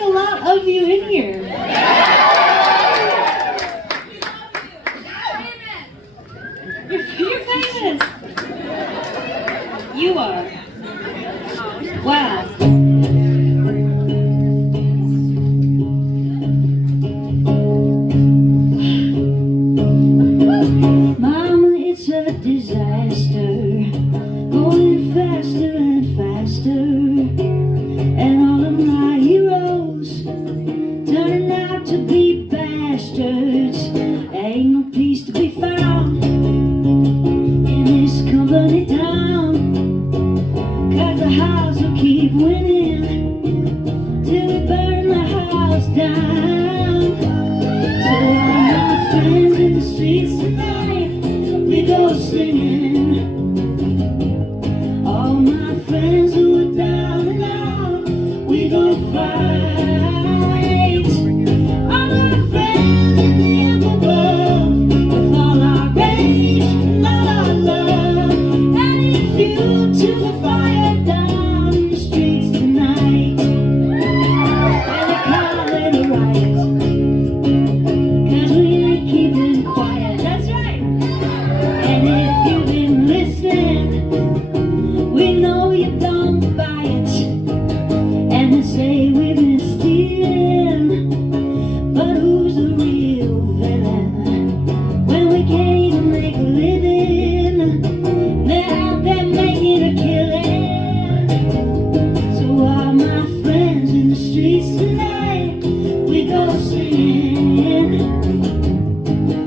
like a lot of you in here. You're famous. You are. Wow. Mama, it's a disaster, going faster and faster, and all of my heroes turning out to be bastards. Ain't no peace to be found in this company town, 'cause the house will keep winning till we burn the house down. So all my friends in the streets tonight, we go singing. All my friends who are down and out, we go fight. All my friends in the upper world, with all our rage and all our love, adding fuel to the fire down in the streets tonight. And they call it a riot, 'cause we ain't keeping quiet. That's right. And if you've been listening, we know you don't buy it. And they say we've been stealing, but who's the real villain when we can't even make a living? They're out there making a killing. So all my friends in the streets tonight, we go singing.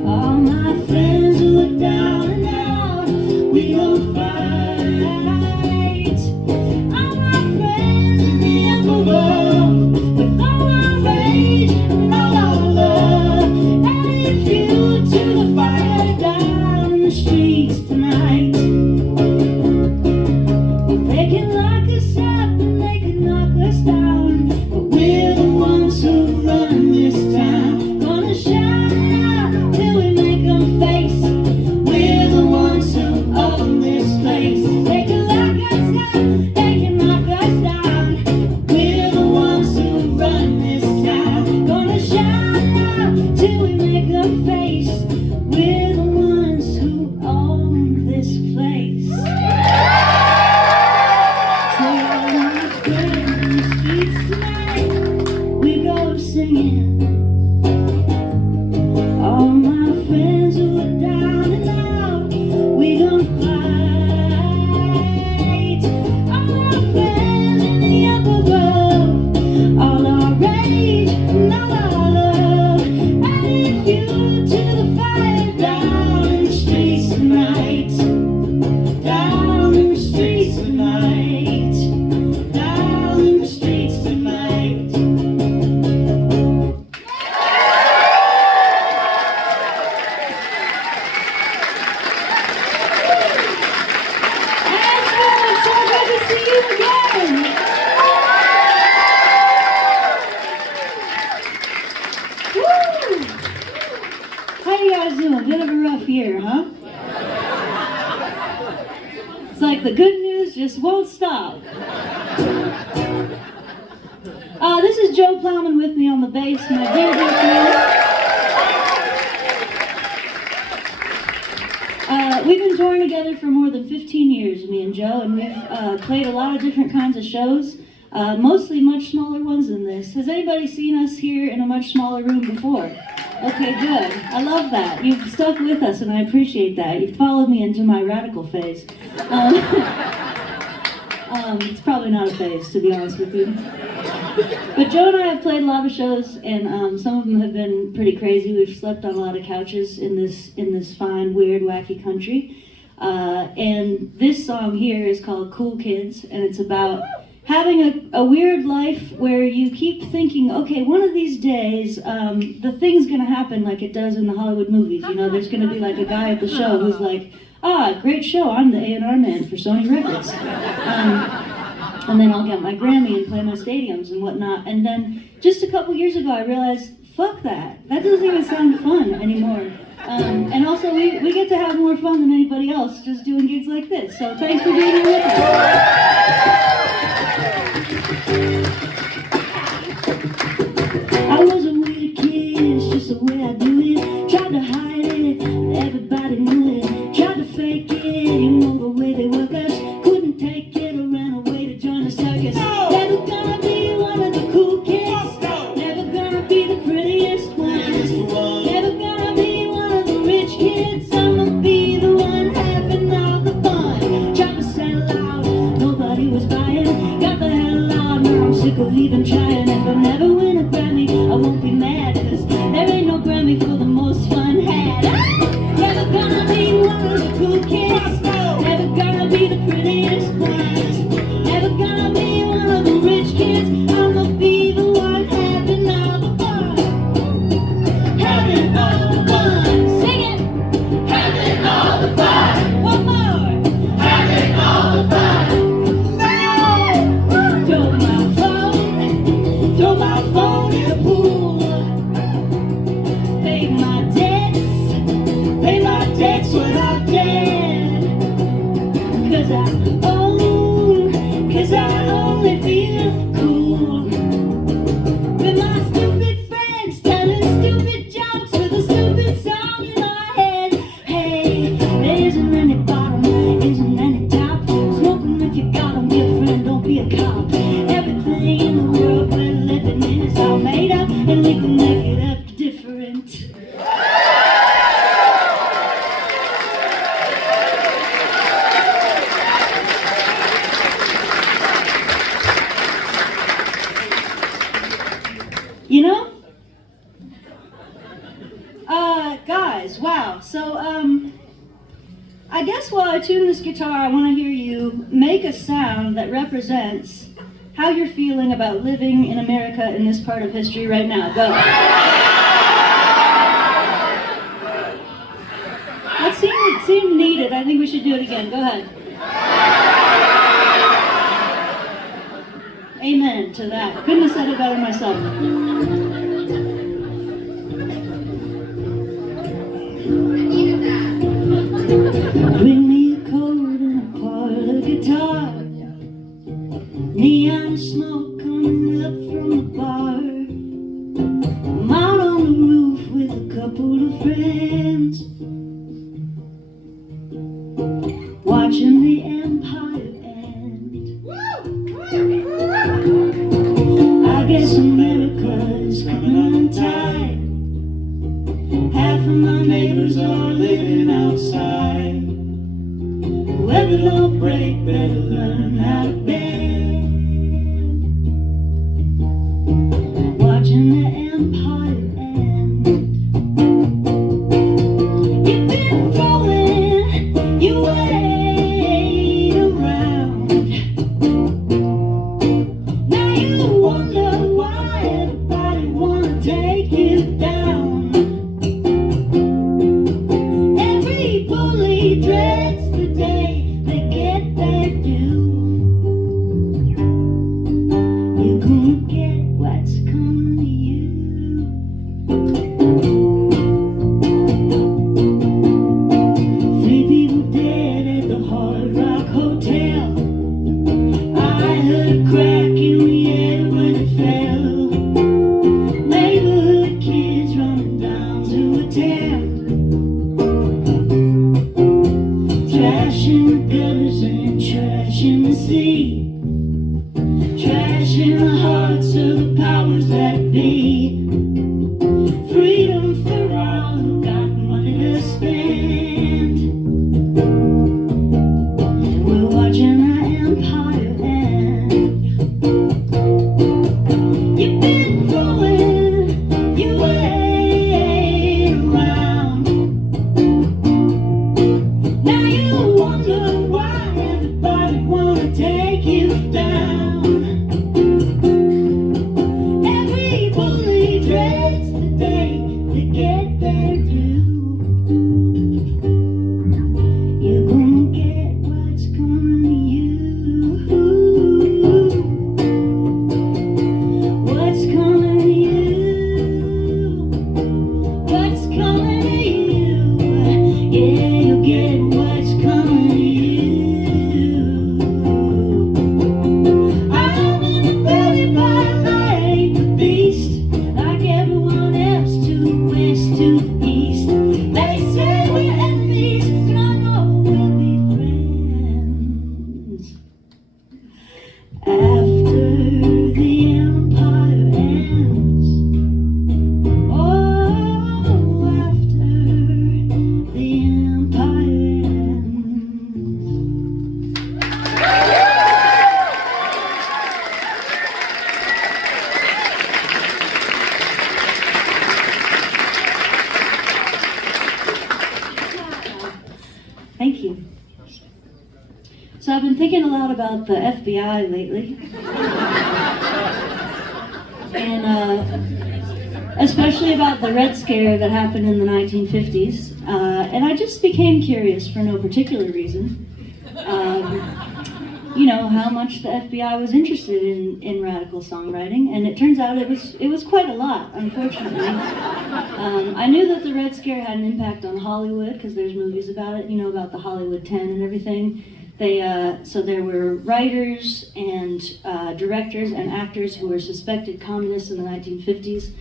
All my friends who are down and out, we go fight. All my friends in the upper world, with all our rage and all our love, adding fuel to the fire down in the streets tonight. They can lock us up and they can knock us down, but we're the ones who run this town. Gonna shout it out till we make them face. We're the ones who own this place. They can lock us up, they can knock us down. We're the ones who run this town. Gonna shout it out till we make them face. We're the ones who own this place. So all my friends in the streets tonight, we go singing. All my friends who are down and out, we gon' fight. All our friends in the upper world, all our rage and all our love, adding fuel to the fire down in the streets tonight. Down in the streets tonight. Down in the streets tonight. Asheville, it's so good to see you again. Woo! How you guys doing? Bit of a rough year, huh? It's like the good news just won't stop. This is Joe Plowman with me on the bass, my dear friend. We've been touring together for more than 15 years, me and Joe, and we've played a lot of different kinds of shows, mostly much smaller ones than this. Has anybody seen us here in a much smaller room before? Okay, good. I love that. You've stuck with us, and I appreciate that. You've followed me into my radical phase. It's probably not a phase, to be honest with you. But Joe and I have played a lot of shows, and some of them have been pretty crazy. We've slept on a lot of couches in this fine, weird, wacky country. And this song here is called Cool Kids, and it's about having a weird life where you keep thinking, okay, one of these days, the thing's gonna happen like it does in the Hollywood movies. You know, there's gonna be like a guy at the show who's like, great show, I'm the A&R man for Sony Records. And then I'll get my Grammy and play my stadiums and whatnot. And then just a couple years ago, I realized, fuck that. That doesn't even sound fun anymore. And also, we get to have more fun than anybody else just doing gigs like this. So thanks for being here with us. sick of even trying. If I never win a Grammy, I won't be mad, 'cause there ain't no Grammy for the most fun had. Never gonna be one of the cool kids, never gonna be the prettiest ones, never gonna be one of the rich kids. I'ma be the one having all the fun, having all the fun. Sing it, having all the fun. One more, having all the fun. Throw my phone in the pool, pay my debts when I'm dead, 'cause I only feel cool with my stupid friends telling stupid jokes with a stupid song in our head. Hey, there isn't any bottom, isn't any top. Smoking if you got 'em, be a friend, don't be a cop. Everything in the world we're living in is all made up, and we can make it up different. You know? Guys, wow. So, I guess while I tune this guitar, I want to hear you make a sound that represents how you're feeling about living in America in this part of history right now. Go. That seemed needed. I think we should do it again. Go ahead. Amen to that. Couldn't have said it better myself. Bring me a coat and a parlor guitar, neon smoke coming up from the bar. I'm out on the roof with a couple of friends, watching the empire end. I guess America's coming untied. Half of my neighbors are living outside. Whoever don't break better learn how to bend. Watching the empire end. You've been throwing your weight around. Now you wonder why everybody wanna take you down. Every bully dreads the day they get their due. You're gonna get what's coming to you. Three people dead at the Hard Rock Hotel. I heard a crack in the air when it fell. Neighborhood kids running down to attend. Trash in the gutters and trash in the sea. Trash in the hearts of the powers that be. Freedom for all who got money to spend. We're watching our empire end. You've been throwing your weight around. Now you wonder why everybody wanna take you down. Every bully thinking a lot about the FBI lately. And especially about the Red Scare that happened in the 1950s. And I just became curious for no particular reason. You know, how much the FBI was interested in radical songwriting, and it turns out it was quite a lot, unfortunately. I knew that the Red Scare had an impact on Hollywood, because there's movies about it, you know, about the Hollywood 10 and everything. So there were writers and directors and actors who were suspected communists in the 1950s.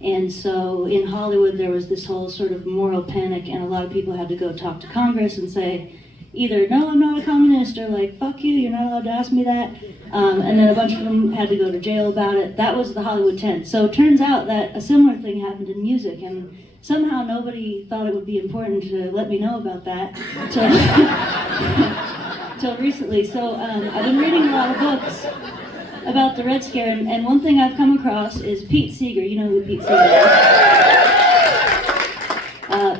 And so in Hollywood there was this whole sort of moral panic, and a lot of people had to go talk to Congress and say, either, no, I'm not a communist, or like, fuck you, you're not allowed to ask me that. And then a bunch of them had to go to jail about it. That was the Hollywood 10. So it turns out that a similar thing happened in music, and somehow nobody thought it would be important to let me know about that till recently. So I've been reading a lot of books about the Red Scare, and one thing I've come across is Pete Seeger. You know who Pete Seeger is?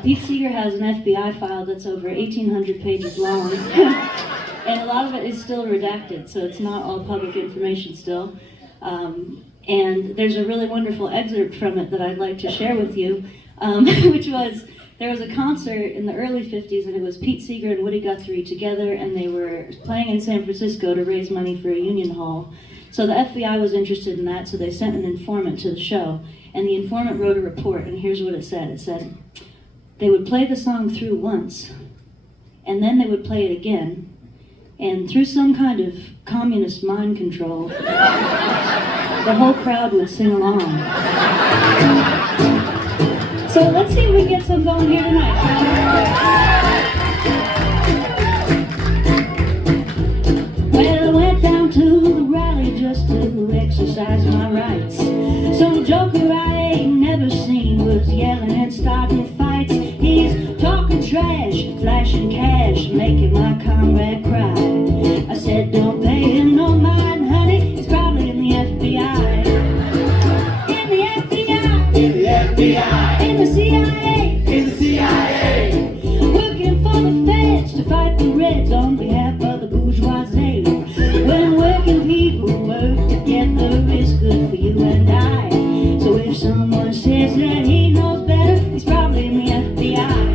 Pete Seeger has an FBI file that's over 1,800 pages long, and a lot of it is still redacted, so it's not all public information still. And there's a really wonderful excerpt from it that I'd like to share with you, which was, there was a concert in the early 50s, and it was Pete Seeger and Woody Guthrie together, and they were playing in San Francisco to raise money for a union hall. So the FBI was interested in that, so they sent an informant to the show, and the informant wrote a report, and here's what it said. It said, they would play the song through once, and then they would play it again, and through some kind of communist mind control, the whole crowd would sing along. So let's see if we can get some going here tonight, shall we? Well, I went down to the rally just to exercise my rights. Some joker I ain't never seen was yelling and starting fights. He's talking trash, flashing cash, making my comrade cry. I said, don't pay him no mind, honey, he's probably in the FBI. In the FBI, in the FBI, in the CIA, in the CIA, working for the feds to fight the Reds on behalf of the bourgeoisie. When working people work together, it's good for you and I. So if someone says that he knows better, he's probably in the FBI.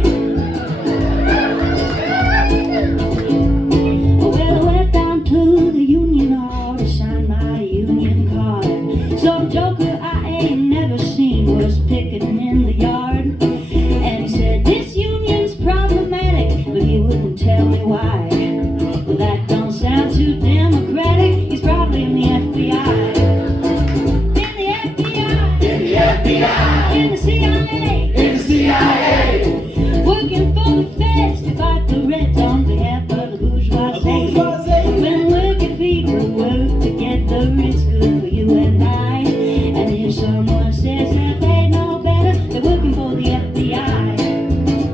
Well, I went down to the union hall to sign my union card. Some joker I ain't never seen was picketing in the yard, and he said, this union's problematic, but he wouldn't tell me why. Well, that don't sound too democratic, he's probably in the FBI. In the FBI, in the FBI, in the CIA, in the CIA, working for the feds to fight the Reds on behalf of the bourgeoisie. When working people work together, it's good for you and I. And if someone says that they know better, they're working for the FBI.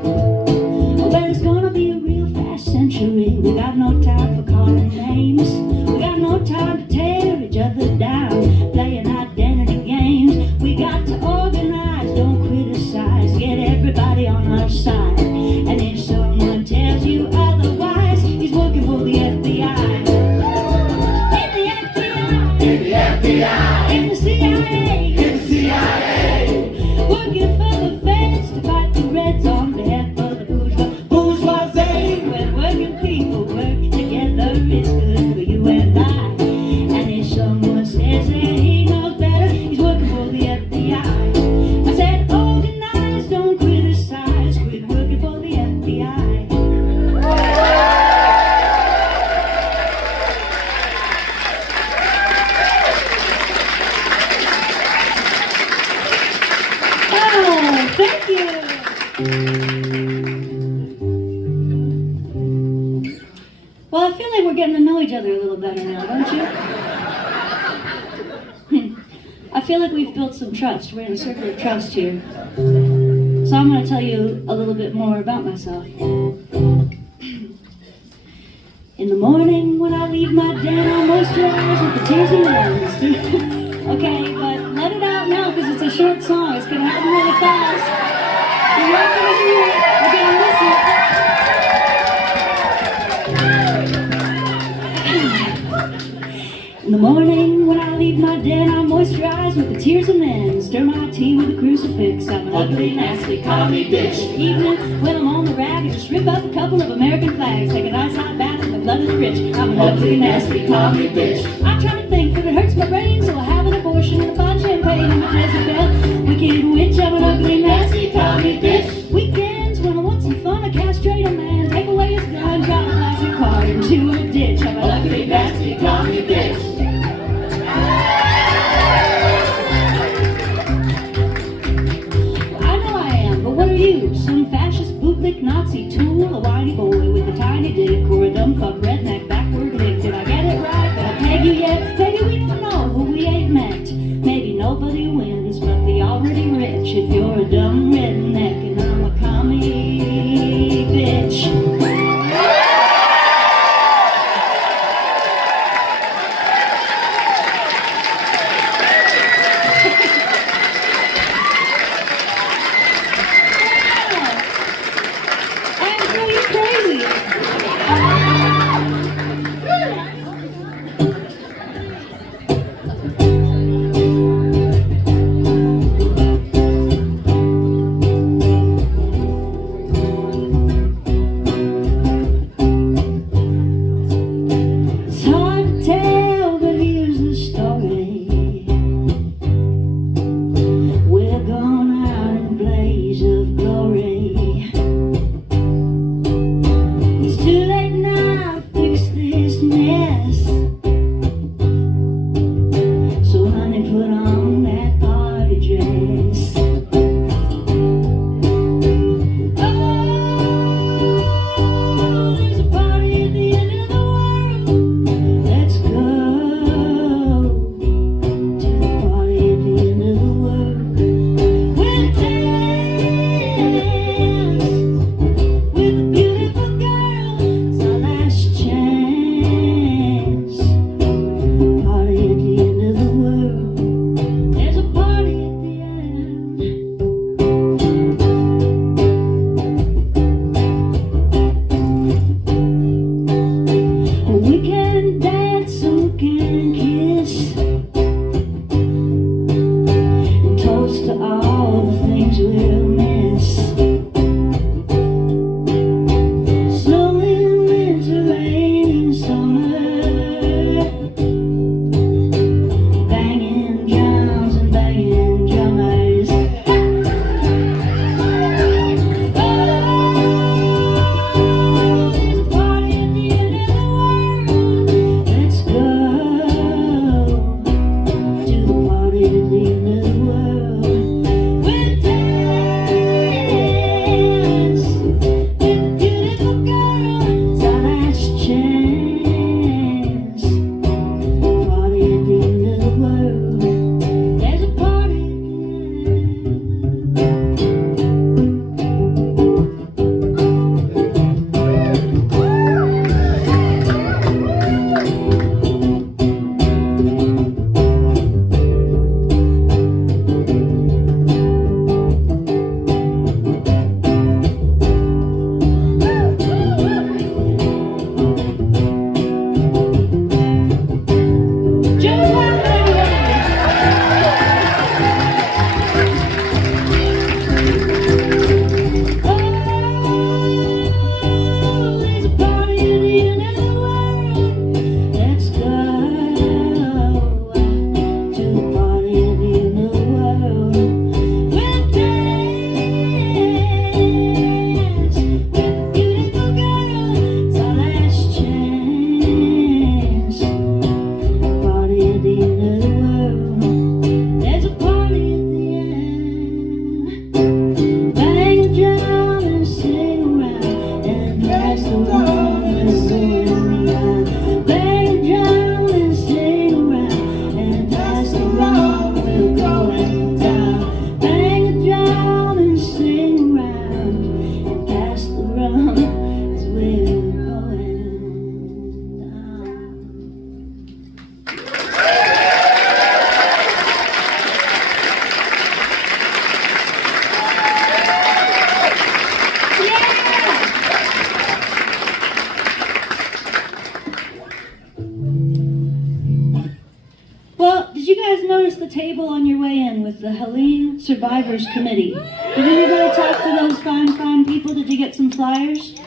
Oh, well, it's gonna be a real fast century. We got no time for calling names. We got no time to tear each other down, playing identity games. We got to organize, don't criticize, get everybody on our side. And if someone tells you otherwise, he's working for the FBI. In the FBI, in the FBI, in the CIA, in the CIA, working for the feds to fight the Reds on behalf of the bourgeoisie. When working people work together, it's good for you and I. And if someone says that he knows better, he's working for the FBI. I said, organize, don't criticize, quit working for the FBI. Oh, thank you. Well, I feel like we're getting to know each other a little better now, don't you? I feel like we've built some trust. We're in a circle of trust here. So I'm going to tell you a little bit more about myself. In the morning when I leave my den, I moisturize with the tears and lemons. Okay, but let it out now because it's a short song. It's going to happen really fast. You're not going to hear it. You're going to listen. eyes with the tears of men, stir my tea with a crucifix. I'm an ugly, nasty, call me bitch. Evening, when I'm on the rag, I just rip up a couple of American flags, take a nice hot bath in the blood of the rich. I'm an ugly, nasty, call me bitch. I try to think, but it hurts my brain, so I have an abortion and a fine champagne. I'm a Jezebel, wicked witch. I'm an ugly, nasty, call me bitch. Weekends, when I want some fun, I castrate a man, take away his gun, drop a plastic car into a ditch. I'm an ugly, nasty, call me bitch. You, some fascist bootlick Nazi tool, a whiny boy with a tiny dick, or a dumb fuck redneck backward hick. Did I get it right? Did I peg you yet? Maybe we don't know who we ain't met. Maybe nobody wins but the already rich. If you're a dumb redneck and I'm a commie bitch. guys notice the table on your way in with the Helene Survivors Committee? Did anybody talk to those fine people? Did you get some flyers?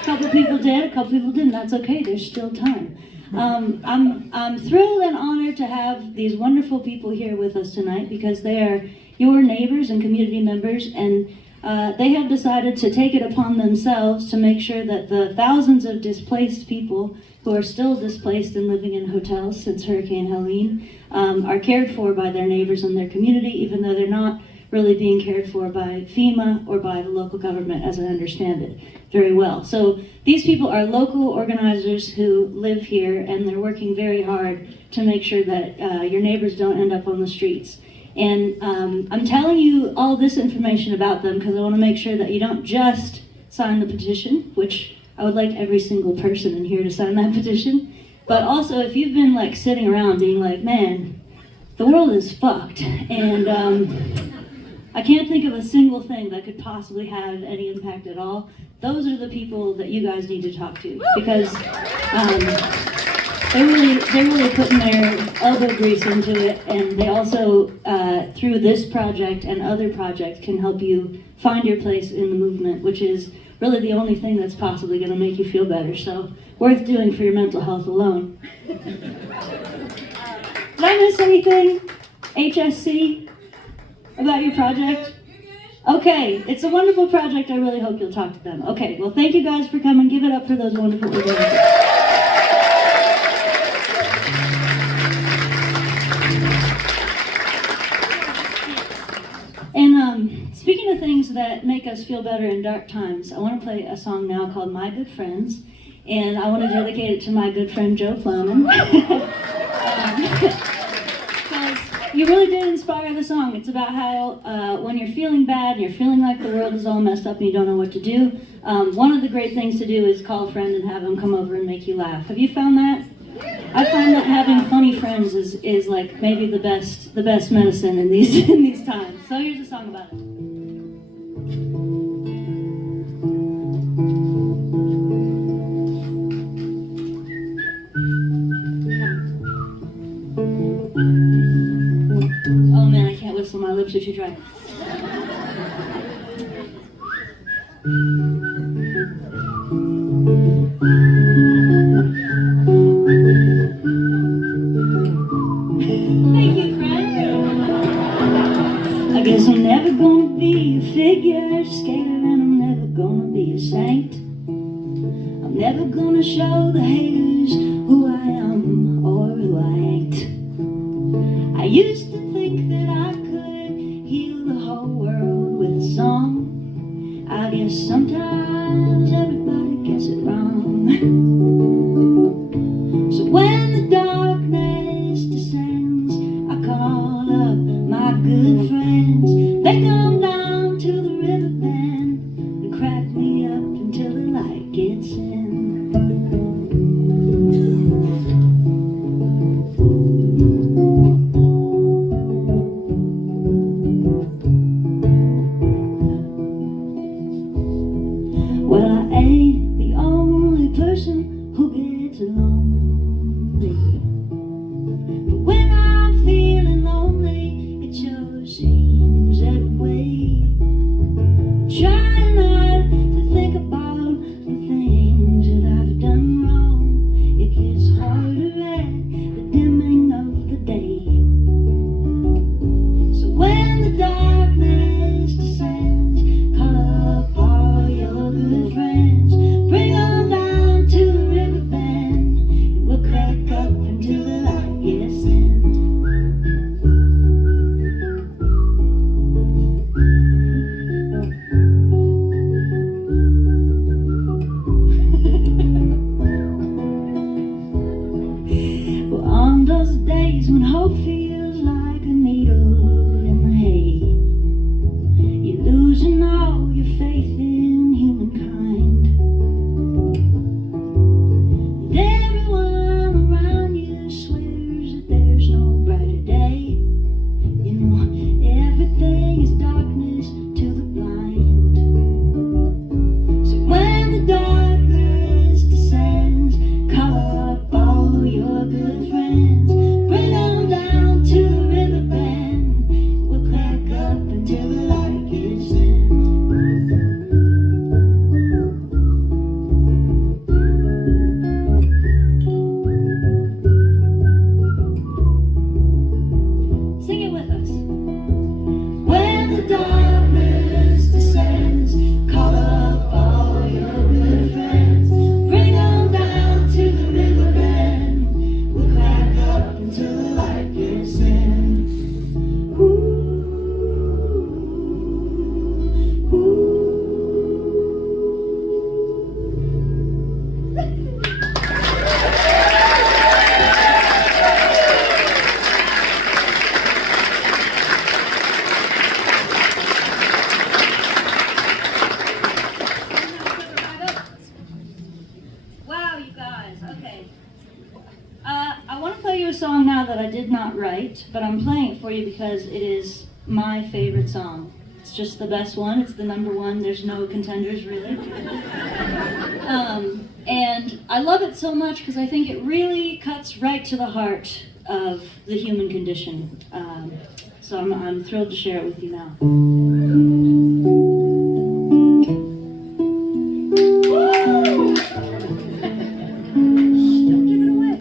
A couple people did, a couple people didn't. That's okay, there's still time. I'm thrilled and honored to have these wonderful people here with us tonight because they are your neighbors and community members, and they have decided to take it upon themselves to make sure that the thousands of displaced people who are still displaced and living in hotels since Hurricane Helene are cared for by their neighbors and their community, even though they're not really being cared for by FEMA or by the local government, as I understand it very well. So these people are local organizers who live here, and they're working very hard to make sure that your neighbors don't end up on the streets. And I'm telling you all this information about them because I want to make sure that you don't just sign the petition, which I would like every single person in here to sign that petition, but also if you've been like sitting around being like, man, the world is fucked, and I can't think of a single thing that could possibly have any impact at all, those are the people that you guys need to talk to, because they're really putting their elbow grease into it, and they also, through this project and other projects, can help you find your place in the movement, which is really the only thing that's possibly going to make you feel better. So, worth doing for your mental health alone. Did I miss anything? HSC? About your project? Okay, it's a wonderful project. I really hope you'll talk to them. Okay, well, thank you guys for coming. Give it up for those wonderful people. And speaking of things that make us feel better in dark times, I want to play a song now called My Good Friends, and I want to dedicate it to my good friend Joe Plowman. Because you really did inspire the song. It's about how when you're feeling bad and you're feeling like the world is all messed up and you don't know what to do, one of the great things to do is call a friend and have them come over and make you laugh. Have you found that? I find that having funny friends is like maybe the best medicine in these times. So here's a song about it. Oh man, I can't whistle my lips if you try. Thank you, friend. I guess I'm never gonna be a figure skater, and I'm never gonna be a saint. I'm never gonna show the haters who I am or who I ain't. I used to think that I could heal the whole world with a song. I guess sometimes everybody gets it wrong. So when the darkness descends, I call up my good friends. They come down to the river bend and crack me up until the light gets in. perfect, but I'm playing it for you because it is my favorite song. It's just the best one. It's the number one. There's no contenders, really. And I love it so much because I think it really cuts right to the heart of the human condition. So I'm thrilled to share it with you now. Don't give it away.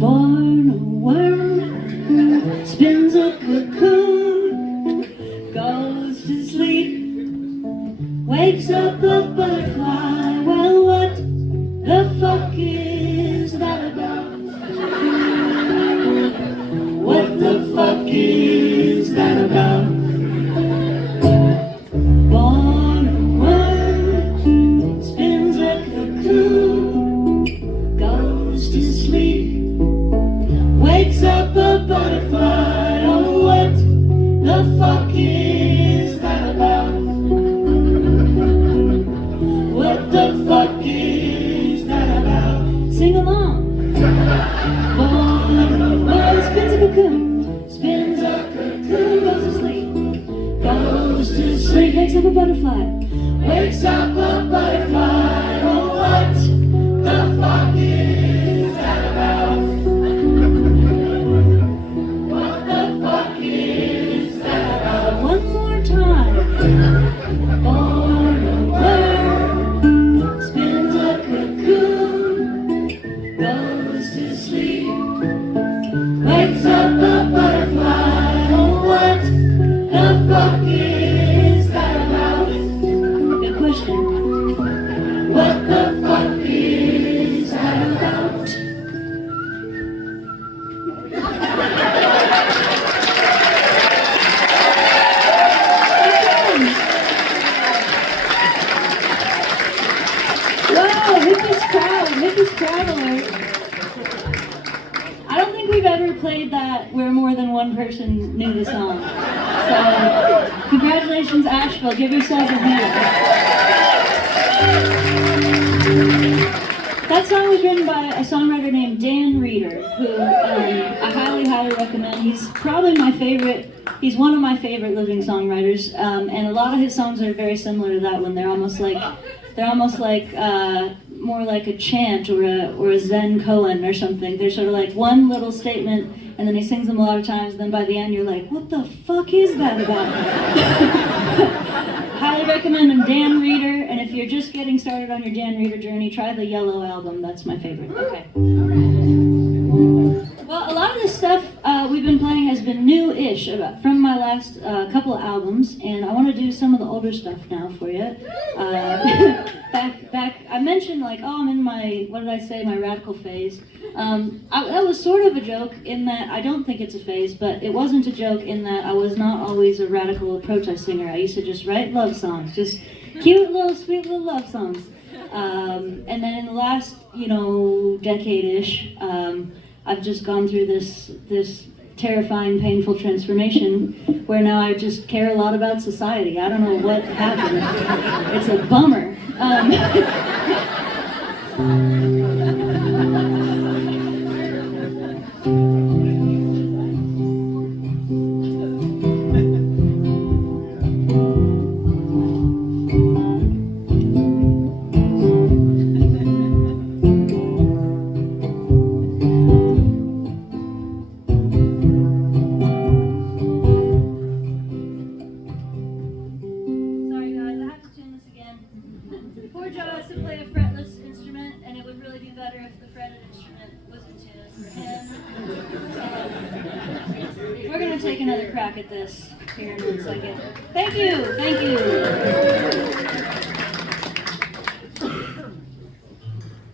Born a worm, spins a cocoon, goes to sleep, wakes up a butterfly. Well, what the fuck is that about? What the fuck is that about? Born a worm, spins a cocoon, goes to sleep, wakes up a butterfly. Oh, what the fuck is that about? What the fuck is that about? Sing along. Born a worm, spins a cocoon, spins a cocoon, goes to sleep, goes to sleep, wakes up a butterfly, wakes up a butterfly. Oh, what the fuck is that about? What the fuck is that about? One more time. Born a worm, spins a cocoon, goes to sleep, wakes up a butterfly. Oh, what the fuck is that about? Good question. What the fuck is that about? Wow, hippest crowd alert. I don't think we've ever played that where more than one person knew the song. So, congratulations, Asheville. Give yourselves a hand. That song was written by a songwriter named Dan Reeder, who I highly, highly recommend. He's probably my favorite. He's one of my favorite living songwriters, and a lot of his songs are very similar to that one. They're almost like more like a chant or a Zen koan or something. They're sort of like one little statement, and then he sings them a lot of times, and then by the end you're like, what the fuck is that about? Highly recommend him, Dan Reeder, and if you're just getting started on your Dan Reeder journey, try the Yellow album. That's my favorite. Okay. Well, a lot of this stuff we've been playing has been new-ish from my last couple of albums, and I want to do some of the older stuff now for you. Back, I mentioned like, oh, I'm in my, what did I say, my radical phase. That was sort of a joke in that I don't think it's a phase, but it wasn't a joke in that I was not always a radical protest singer. I used to just write love songs, just cute little, sweet little love songs. And then in the last, decade-ish, I've just gone through this terrifying, painful transformation where now I just care a lot about society. I don't know what happened. It's a bummer. Take another crack at this here in 1 second. Thank you.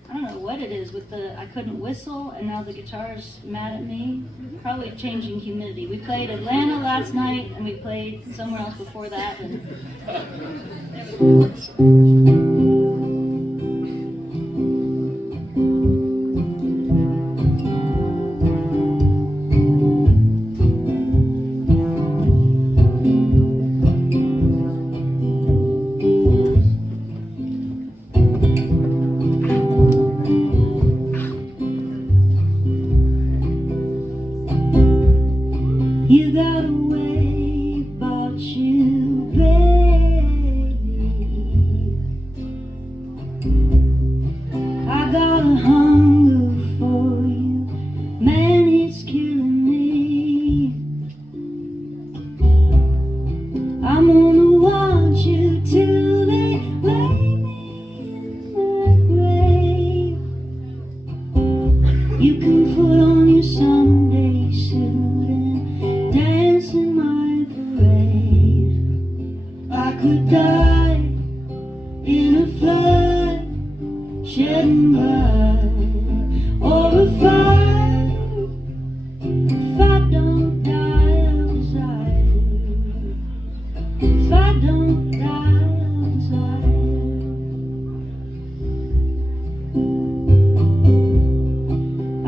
I don't know what it is with I couldn't whistle and now the guitar's mad at me. Probably changing humidity. We played Atlanta last night and we played somewhere else before that. And there we go. You got a way about you, baby. I got a hunger for you, man, it's killing me. I'm gonna want you till they lay me in my grave. You can put on your Sunday suit and dance in my parade. I could die in a flood, shedding blood, or a fire. If I don't die of desire, if I don't die of desire.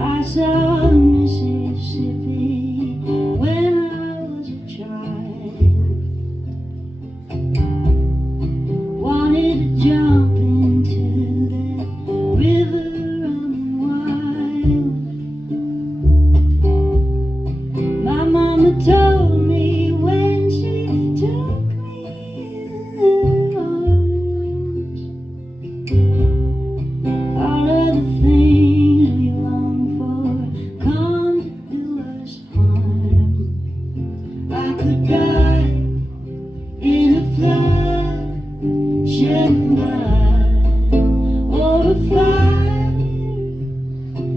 I saw Mississippi when I was a child. Wanted to jump into that river running wild. My mama told me when she took me in her arms, all of the things we long for come to do us harm. I could die in a flood, shedding blood, or a fire.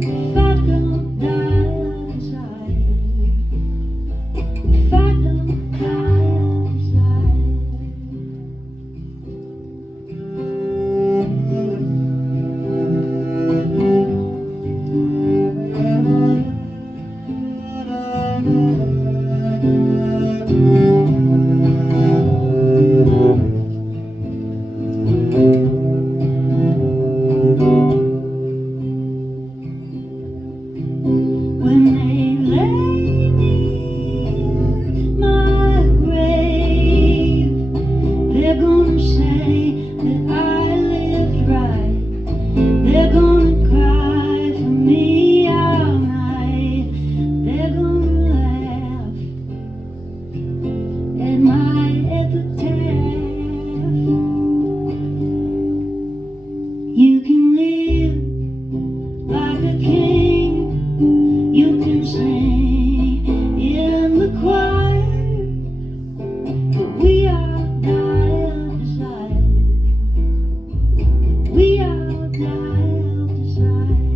If I don't die of desire, if I don't die of desire. When they lay me in my grave, they're gonna say that I lived right. They're gonna cry for me all night. They're gonna laugh at my epitaph. You can live like a king, you can sing in the choir, but we all die of desire. We all die of desire.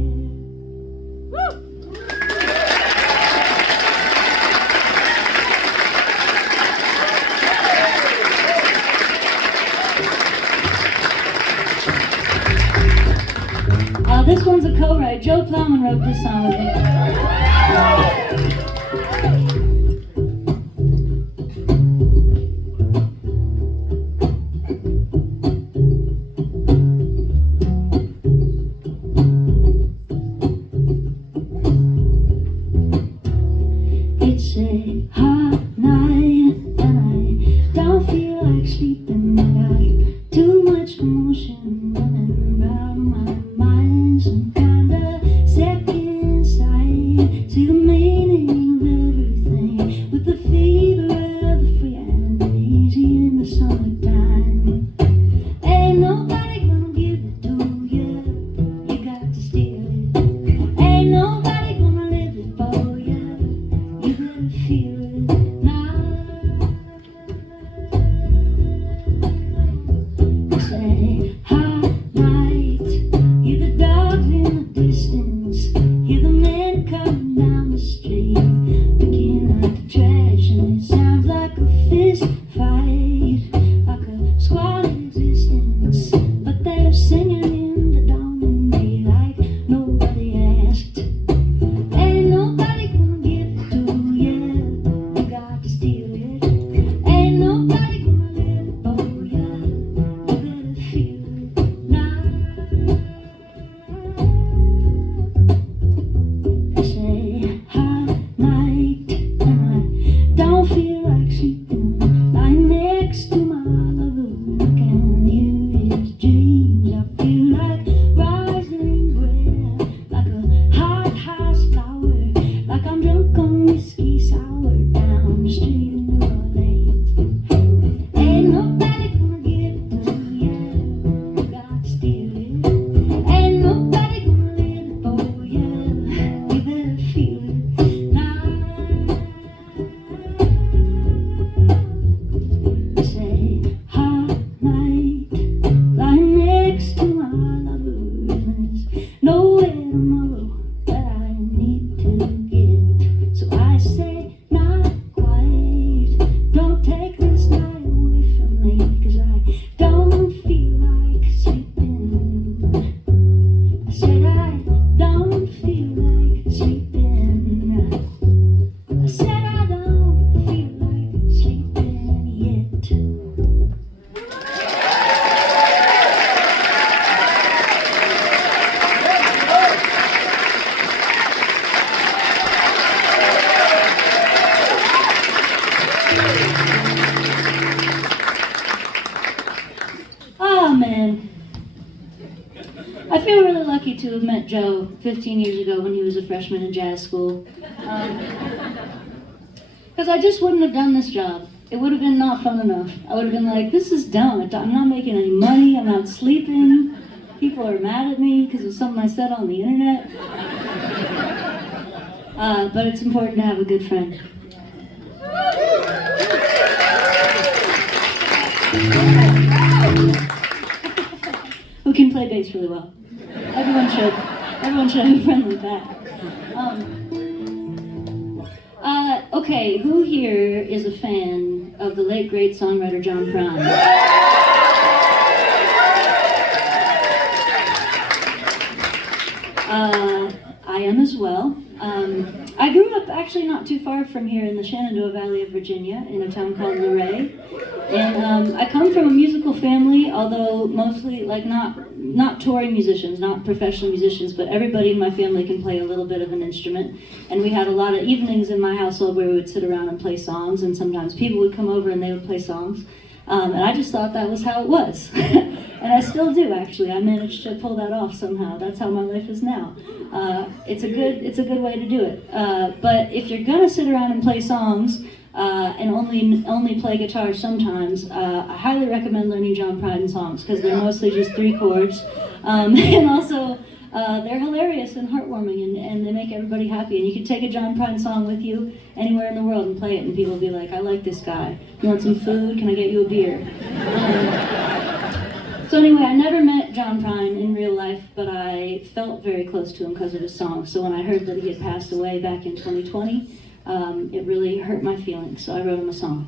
This one's a co-write. Joe Plowman wrote this song with me. It's a hot night and I don't feel like sleeping. I got too much commotion running around my mind. Some kind of second sight. See the meaning of everything with the fever of the free and easy in the summertime. Ain't nobody gonna give it to you. You got to steal it. Ain't nobody gonna live it for you. You better feel it now. It's a hot night. Hear the dogs in the distance. Hear the men coming down the street. have met Joe 15 years ago when he was a freshman in jazz school. Because I just wouldn't have done this job. It would have been not fun enough. I would have been like, this is dumb. I'm not making any money. I'm not sleeping. People are mad at me because of something I said on the internet. But it's important to have a good friend. Who can play bass really well. Everyone should. Everyone should have a friend like that. Okay, who here is a fan of the late great songwriter John Prine? I am as well. I grew up actually not too far from here in the Shenandoah Valley of Virginia in a town called Luray. And I come from a musical family, although mostly like not touring musicians, not professional musicians, but everybody in my family can play a little bit of an instrument. And we had a lot of evenings in my household where we would sit around and play songs, and sometimes people would come over and they would play songs. And I just thought that was how it was. And I still do, actually. I managed to pull that off somehow. That's how my life is now. It's a good way to do it. But if you're gonna sit around and play songs and only play guitar sometimes, I highly recommend learning John Prine songs because they're mostly just 3 chords, and also they're hilarious and heartwarming, and they make everybody happy. And you can take a John Prine song with you anywhere in the world and play it, and people will be like, I like this guy. You want some food? Can I get you a beer? So anyway, I never met John Prine in real life, but I felt very close to him because of his songs. So when I heard that he had passed away back in 2020, it really hurt my feelings, so I wrote him a song.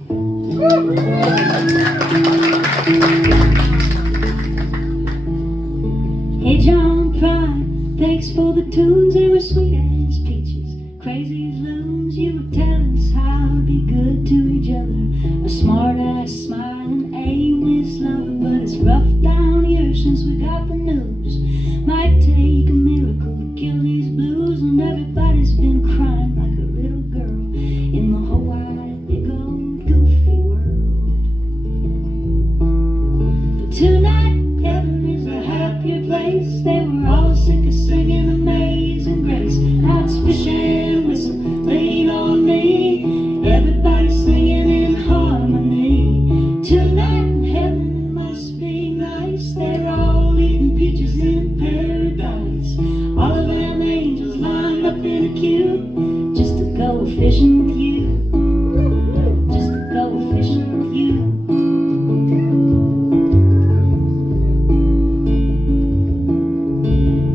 Hey John Prine, thanks for the tunes, they were sweet as peaches, crazy as loons. You would tell us how to be good to each other, a smart-ass, smiling, aimless lover. But it's rough down here since we got the news. Might take a miracle to kill these blues, and everybody's been crying like a little girl in the whole wide, big old, goofy world. But tonight, heaven is a happier place. They were all sick of singing Amazing Grace. Now it's fish and whistle, lean on me. Everybody's singing in harmony. Tonight in heaven must be nice. They're all eating peaches in paradise. All of them angels lined up in a queue just to go fishing with you. Just to go fishing with you.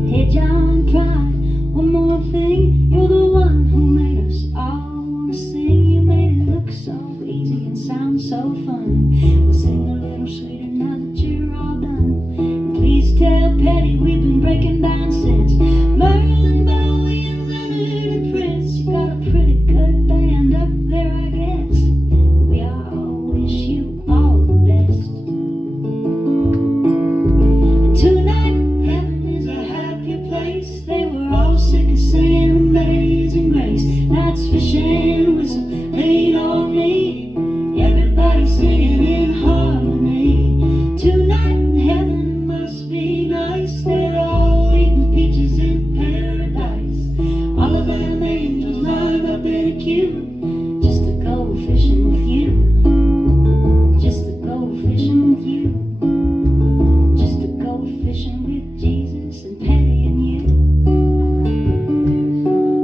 Hey John Prine, one more thing. You're the one who made us all wanna sing. You made it look so easy and sound so fun. We'll sing a little sweeter now that you're all done. And please tell Petty we've been breaking down since Merlin, Bowie, and Leonard and Prince. You got a pretty good band up there, I guess. We all wish you all the best. And tonight, heaven is a happier place. They were all sick of singing Amazing Grace. That's fish and whistle, lean on me. Everybody's singing in harmony. Tonight in heaven must be nice. They're all eating peaches in paradise. All of them angels lined up in a queue just to go fishing with you. Just to go fishing with you. Just to go fishing with Jesus and Petty and you.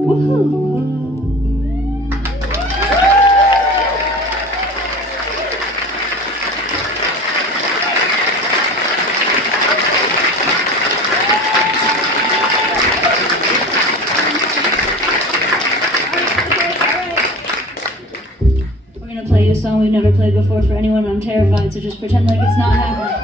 Woohoo! We're gonna play you a song we've never played before for anyone. I'm terrified, so just pretend like it's not happening.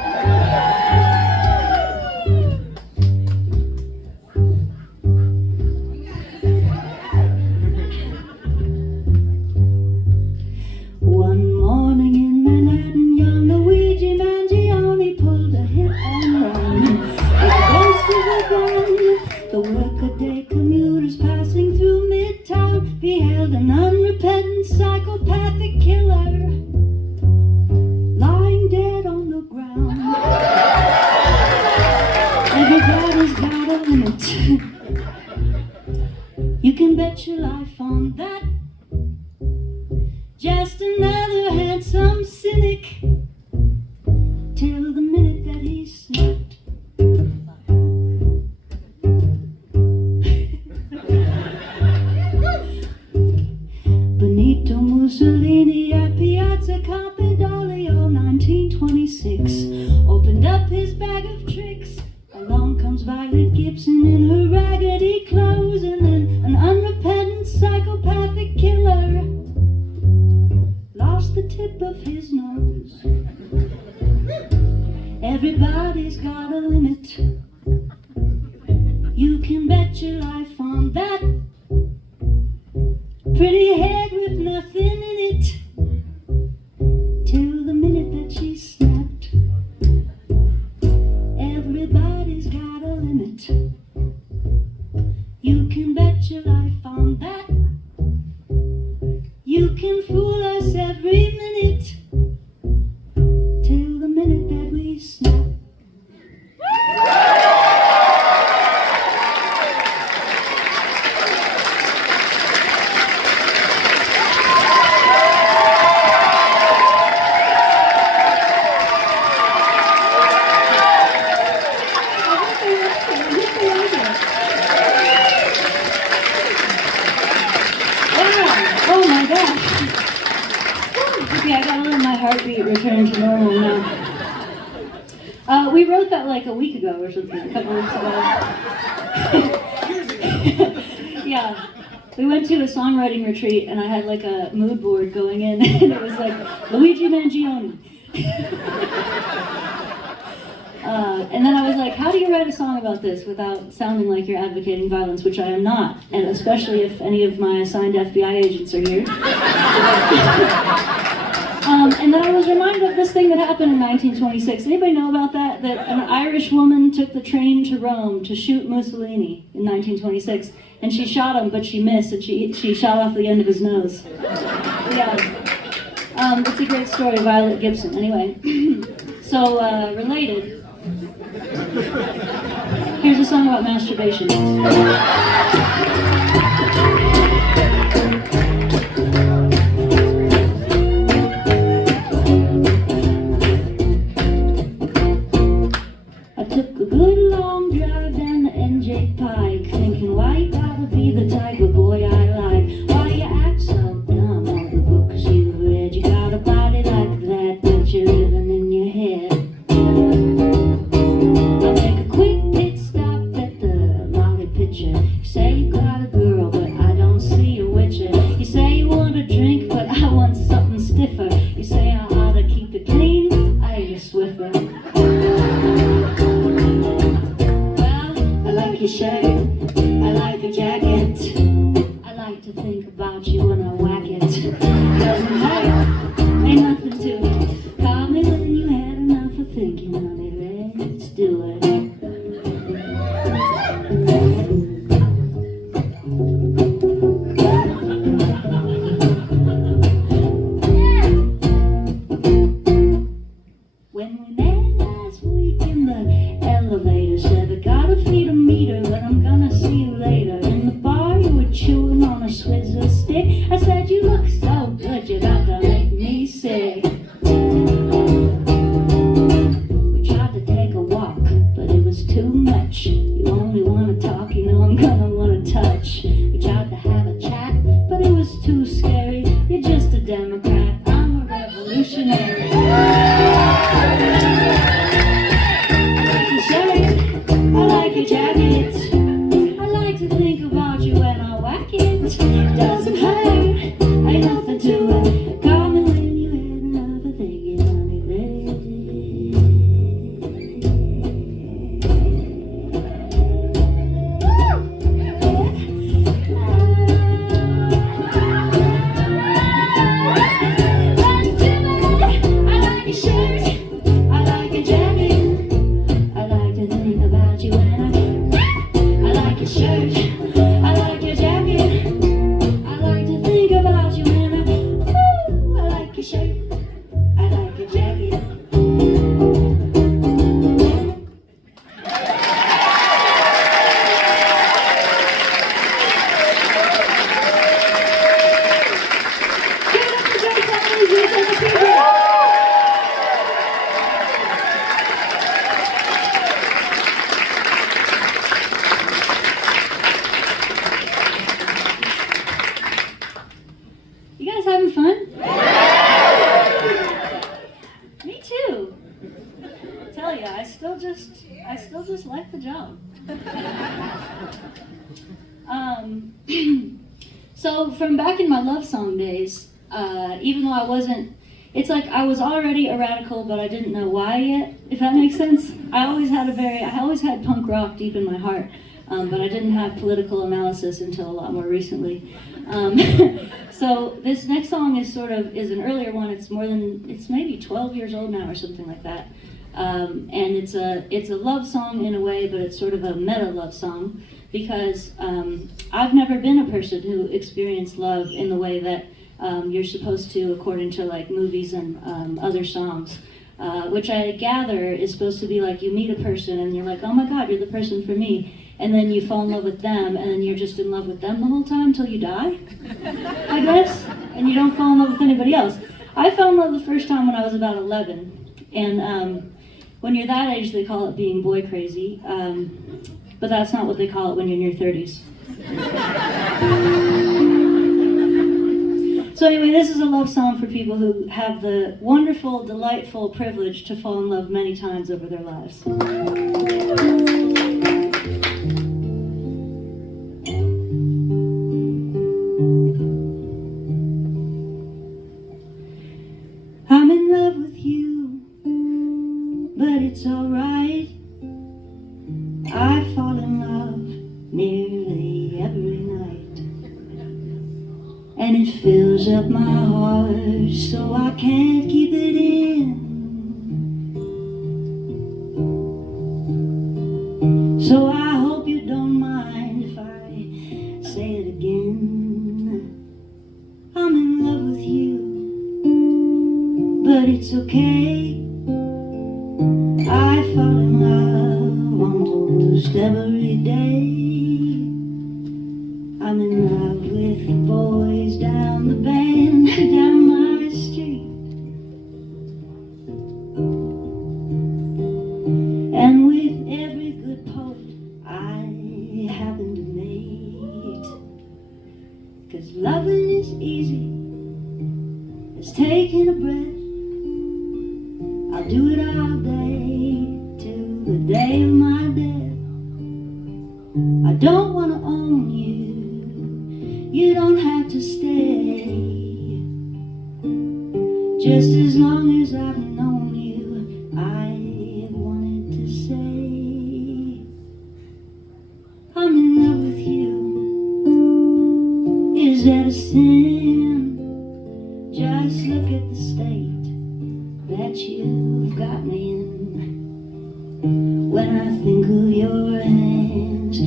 One morning in Manhattan, young Luigi Mangione pulled a hit and run. With the ghost of a gun, the workaday commuters passing through Midtown beheld an unrepentant psychopathic killer lying dead on the ground. Everybody's got a limit. life on that. Just another handsome cynic, till the minute that he snapped. Benito Mussolini at Piazza Campidoglio, 1926, opened up his bag of tricks. Along comes Violet Gibson in her raggedy clothes, and then an unrepentant psychopathic killer lost the tip of his nose. Everybody's got a limit. You can bet your life on that. Pretty head with nothing in it, till the minute that she snapped. Everybody's got a limit. You can bet your life on that. You can fool us every minute, till the minute that we snap. Oh my gosh. Okay, I gotta let my heartbeat return to normal now. We wrote that like a week ago or something, a couple weeks ago. Yeah. We went to a songwriting retreat and I had like a mood board going in and it was like Luigi Mangione. And then I was like, how do you write a song about this without sounding like you're advocating violence, which I am not, and especially if any of my assigned FBI agents are here. And then I was reminded of this thing that happened in 1926. Anybody know about that? That an Irish woman took the train to Rome to shoot Mussolini in 1926, and she shot him, but she missed, and she shot off the end of his nose. Yeah. It's a great story, Violet Gibson. Anyway, so related. Here's a song about masturbation. I took a good long drive down the NJ Pike, thinking, why you gotta be the type of boy I like? Why you act so dumb? All the books you've read, you got a body like that, but you're living in your head. You say you got a girl, but I don't see a witcher. You say you want a drink, but I want something stiffer. You say I ought to keep it clean, I ain't a Swiffer. Well, I like your shirt, I like your jacket. I like to think about you when I whack it. Doesn't hurt, ain't nothing to it. Call me when you had enough of thinking, honey, let's do it. When we met last week in the elevator, said I gotta feed a meter, but I'm gonna see you later. In the bar you were chewing on a Swizzle stick. I said you look so good, you're about to make me sick. We tried to take a walk, but it was too much. You only wanna talk, you know I'm gonna wanna touch. We tried to have a chat, but it was too scary. You're just a Democrat, I'm a revolutionary. I like your jacket. I like to think about you when I whack it. Doesn't hurt, having fun? Me too. I tell you, I still just like the job. So from back in my love song days, even though I wasn't, it's like I was already a radical, but I didn't know why yet, if that makes sense. I always had punk rock deep in my heart, but I didn't have political analysis until a lot more recently. So this next song is an earlier one. It's maybe 12 years old now or something like that. And it's a love song in a way, but it's sort of a meta love song because I've never been a person who experienced love in the way that you're supposed to according to like movies and other songs, which I gather is supposed to be like you meet a person and you're like, oh my God, you're the person for me. And then you fall in love with them, and then you're just in love with them the whole time till you die, I guess, and you don't fall in love with anybody else. I fell in love the first time when I was about 11, and when you're that age, they call it being boy crazy, but that's not what they call it when you're in your 30s. So anyway, this is a love song for people who have the wonderful, delightful privilege to fall in love many times over their lives. I'm in love with you, but it's alright. I fall in love nearly every night, and it fills up my heart so I can't keep it in. So I hope you don't mind if I say it again. I'm in love with you, but it's okay. I fall in love almost every day. I'm in love with the boys down the band, down my street. And with every good poet I happen to meet. 'Cause loving is easy as taking a breath. I'll do it all day till the day of my death. I don't want to own you, you don't have to stay. Just as long as I've known you, I wanted to say I'm in love with you. Is that a sin? Just look at the state that you've got me in. When I think of your hands,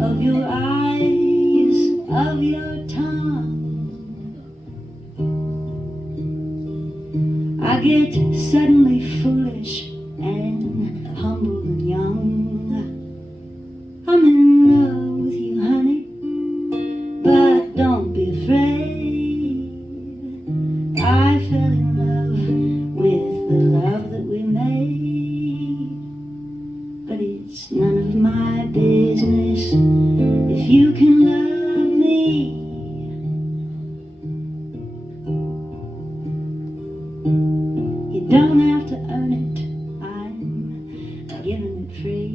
of your eyes, of your tongue, I get suddenly foolish and humble and young. I'm in love with you, honey, but don't be afraid. I fell in love with the love that we made, but it's none of my business if you can love me. You don't have to earn it, I'm giving it free.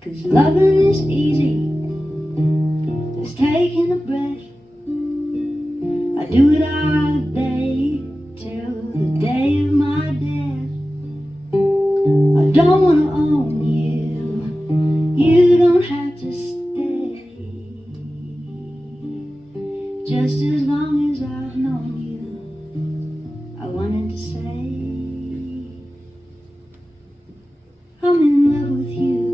'Cause loving is easy as taking a breath. I do it all day till the day of my death. I don't want to own you, you don't have to stay. Just as long as I've known you, I wanted to say I'm in love with you.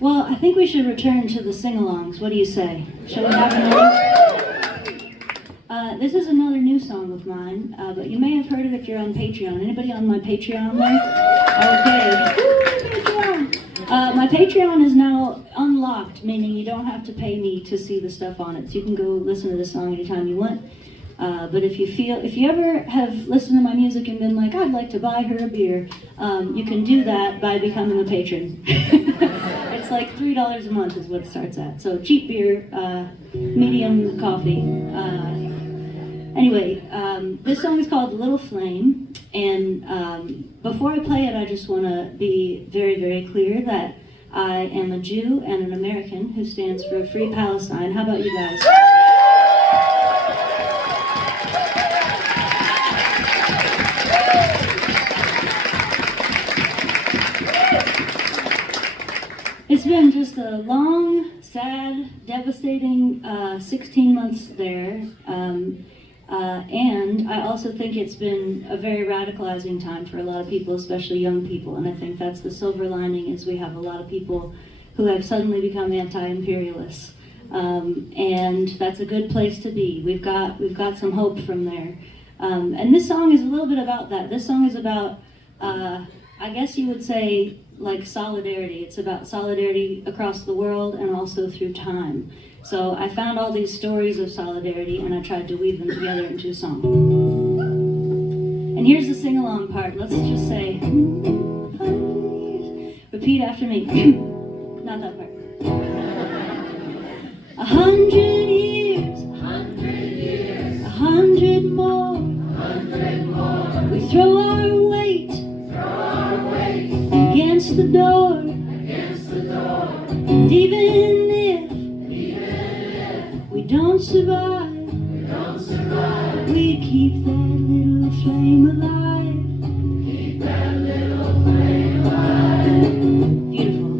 Well, I think we should return to the sing-alongs. What do you say? Shall we have another? This is another new song of mine, but you may have heard it if you're on Patreon. Anybody on my Patreon there? Okay. Woo, Patreon! My Patreon is now unlocked, meaning you don't have to pay me to see the stuff on it. So you can go listen to this song anytime you want. But if you ever have listened to my music and been like, I'd like to buy her a beer, you can do that by becoming a patron. It's like $3 a month is what it starts at. So cheap beer, medium coffee. Anyway, this song is called Little Flame, and before I play it, I just want to be very, very clear that I am a Jew and an American who stands for a free Palestine. How about you guys? It's been just a long, sad, devastating 16 months there. And I also think it's been a very radicalizing time for a lot of people, especially young people. And I think that's the silver lining, is we have a lot of people who have suddenly become anti-imperialists. And that's a good place to be. We've got some hope from there. And this song is a little bit about that. This song is about, I guess you would say, like solidarity. It's about solidarity across the world and also through time. So I found all these stories of solidarity and I tried to weave them together into a song. And here's the sing-along part. Let's just say, repeat after me. Not that part. 100 years, 100 more. We throw our weight against the door. And even if we don't survive, we keep that little flame alive. Beautiful.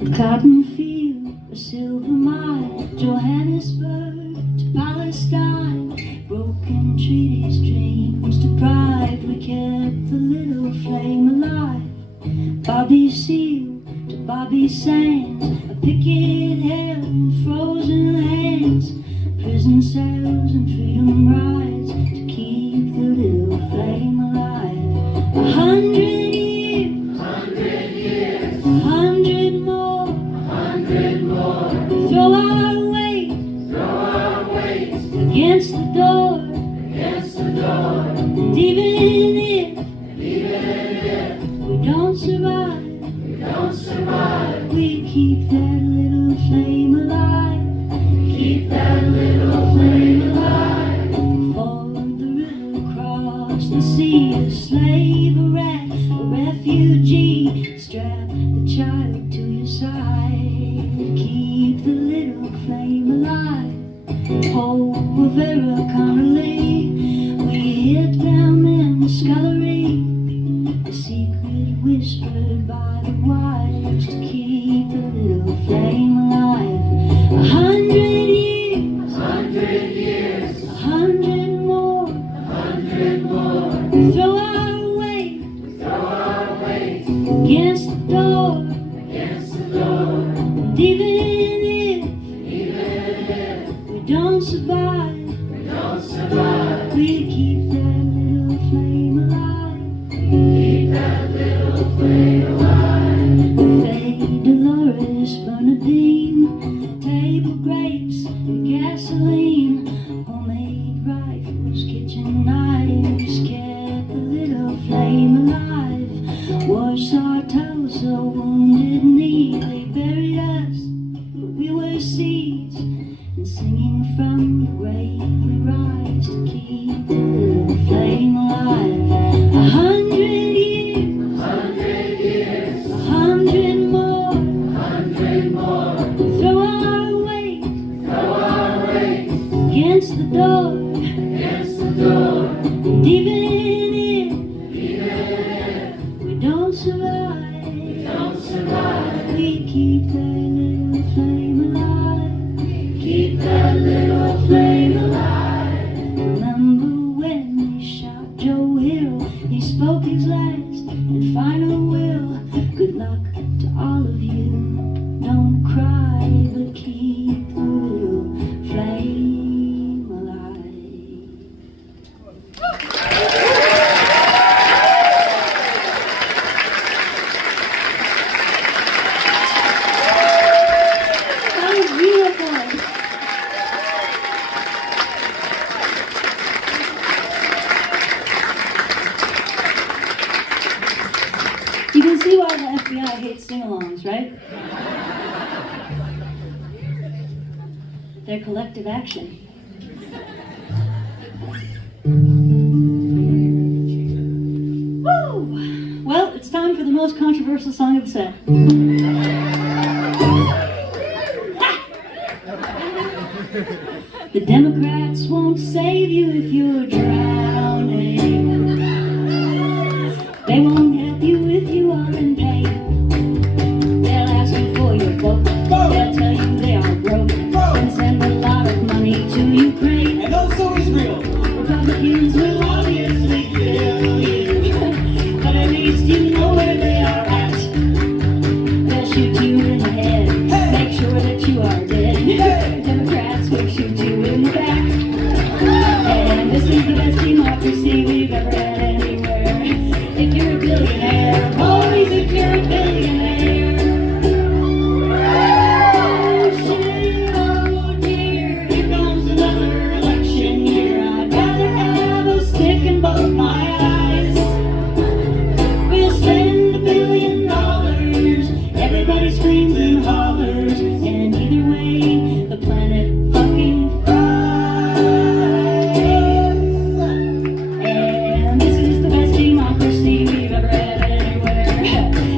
The cotton field, a silver mine, Johannesburg to Palestine, broken treaties, dreams deprived, we kept the little flame alive. Bobby Seale to Bobby Sands, a picket held in frozen hands, prison cells and freedom rides to keep the little flame alive. 100 years, 100 more. We throw our weight against the door. And even if we don't survive, we keep that little flame alive. Keep that little flame alive. For the river across the sea, a slave, a rat, a refugee, strap the child to your side. Keep the little flame alive. Oh, a very Connolly, we hit them in the scullery, the secret whispered by the wives to keep the little flame alive. 100 years, 100 more. We throw our weight against the door. And even if we don't survive, we keep that little flame alive. Faye, Dolores, Bernadine, table grapes and gasoline, homemade rifles, kitchen knives, kept the little flame alive. Warsaw Tower He spoke his last and final will. Good luck to all of you. Don't cry, but keep the little flame alive. That was beautiful. You can see why the FBI hates sing-alongs, right? Their collective action. Woo! Well, it's time for the most controversial song of the set. The Democrats won't save you if you're drowning. They won't help you if you are in pain. They'll ask you for your vote. They'll tell you they are broke and send a lot of money to Ukraine. And also Israel. Republicans will obviously kill you, but at least you know where they are at. They'll shoot you in the head, make sure that you are dead. Democrats will shoot you in the back. And this is the best democracy we've ever had anywhere. If you're a billionaire, boys, if you're a billionaire. Oh shit, oh dear, here comes another election year. I'd rather have a stick in both my eyes. We'll spend $1 billion, everybody screams and hollers, and either way, the planet fucking fries. And this is the best democracy we've ever had anywhere.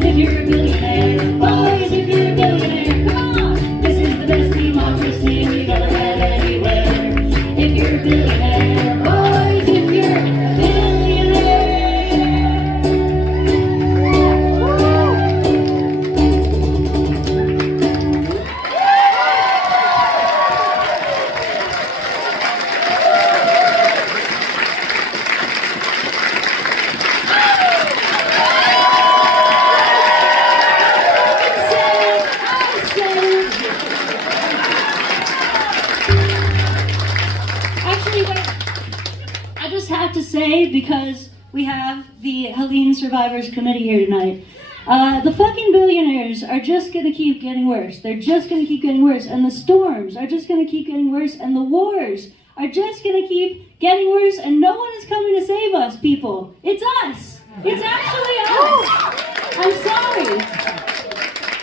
If you're a billionaire, boys, if you're a billionaire, come on. This is the best democracy we've ever had anywhere. If you're a billionaire, boys, if you're a billionaire. Actually, wait. I just have to say, because we have the Helene Survivors Committee here tonight, the fucking billionaires are just gonna keep getting worse. They're just gonna keep getting worse. And the storms are just gonna keep getting worse. And the wars are just gonna keep getting worse. And no one is coming to save us, people. It's us. It's actually us. I'm sorry.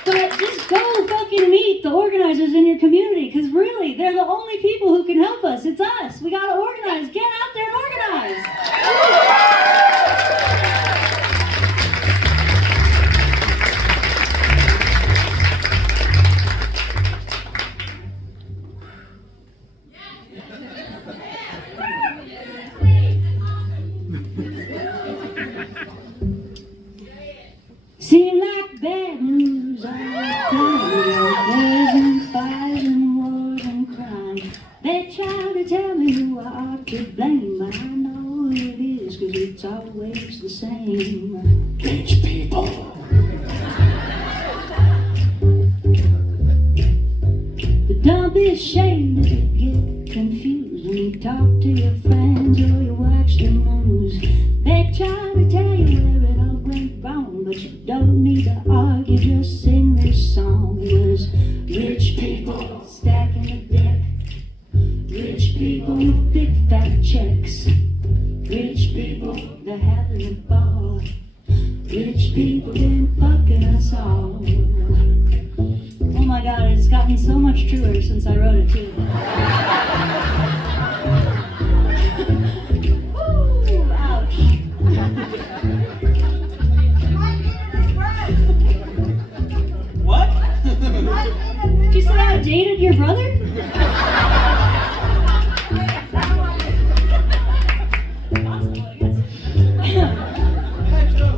But just go fucking meet the organizers in your community, because really, they're the only people who can help us. It's us. We gotta organize. Get out there and organize. Seem like bad news all the time. Wars and fires and wars and crime. They try to tell me who I ought to blame, but I know who it is, cause it's always the same. Rich people. But don't be ashamed if you get confused when you talk to your friends or you watch the news. They try to tell you where it all went wrong, but you don't need to argue, just sing this song. It was rich people stacking the deck, rich people with big fat checks, rich people, they're having a ball, rich people been fucking us all. Oh my god, it's gotten so much truer since I wrote it too. Woo, ouch. What? Did you say I dated your brother?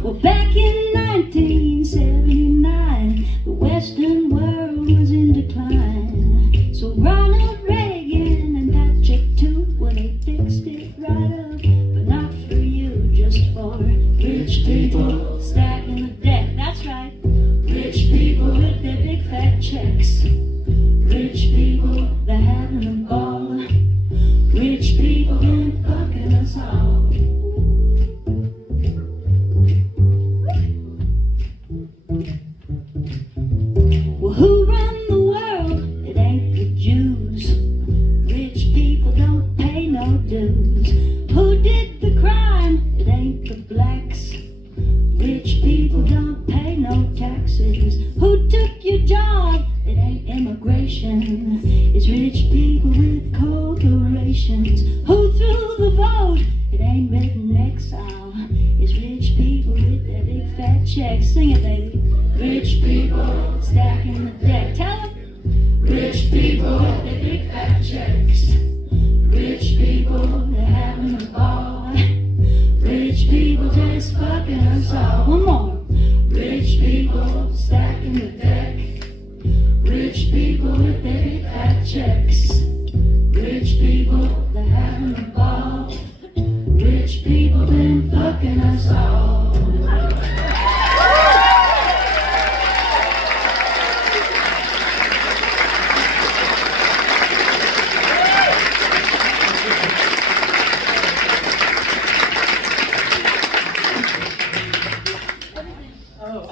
Well, back in 1979, the Western world was in decline. So Ronald Reagan and that chick too, well, they fixed it right up, but not for you, just for Rich people stacking the deck, that's right. Rich people with their big fat checks. Rich people, they're having a ball. Rich people been fucking us all. Well, who run the world? It ain't the Jews. Rich people don't pay no dues. Who did the crime? It ain't the blacks. Rich people don't pay no taxes. Who took your job? It ain't immigration. It's rich people with corporations. Who threw the vote? It ain't written exile. It's rich people with their big fat checks. Sing it, baby. Rich people stacking the deck. Tell them. Rich people with their big fat checks. Rich people, they're having a ball. Rich people just fucking us all. One more. Rich people stacking the deck. Rich people with their big fat checks. Rich people, they're having a ball. Rich people been fucking us all.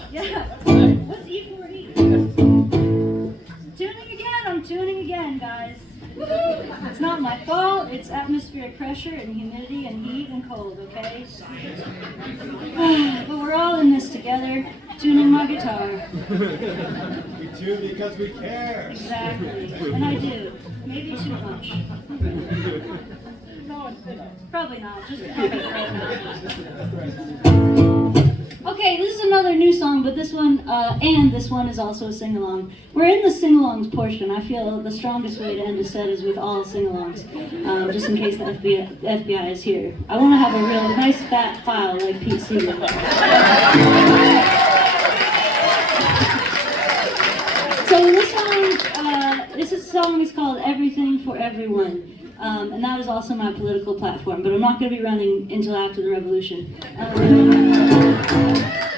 Yeah. What's E4E? Tuning again, I'm tuning again, guys. It's not my fault, it's atmospheric pressure and humidity and heat and cold, okay? But we're all in this together, tuning my guitar. We tune because we care. Exactly. And I do. Maybe too much. Probably not, just probably right now. Okay, this is another new song, but this one, and this one is also a sing-along. We're in the sing-alongs portion. I feel the strongest way to end a set is with all sing-alongs, just in case the FBI is here. I want to have a real nice fat file like Pete Seeger. So this song is called Everything for Everyone. And that is also my political platform, but I'm not going to be running until after the revolution.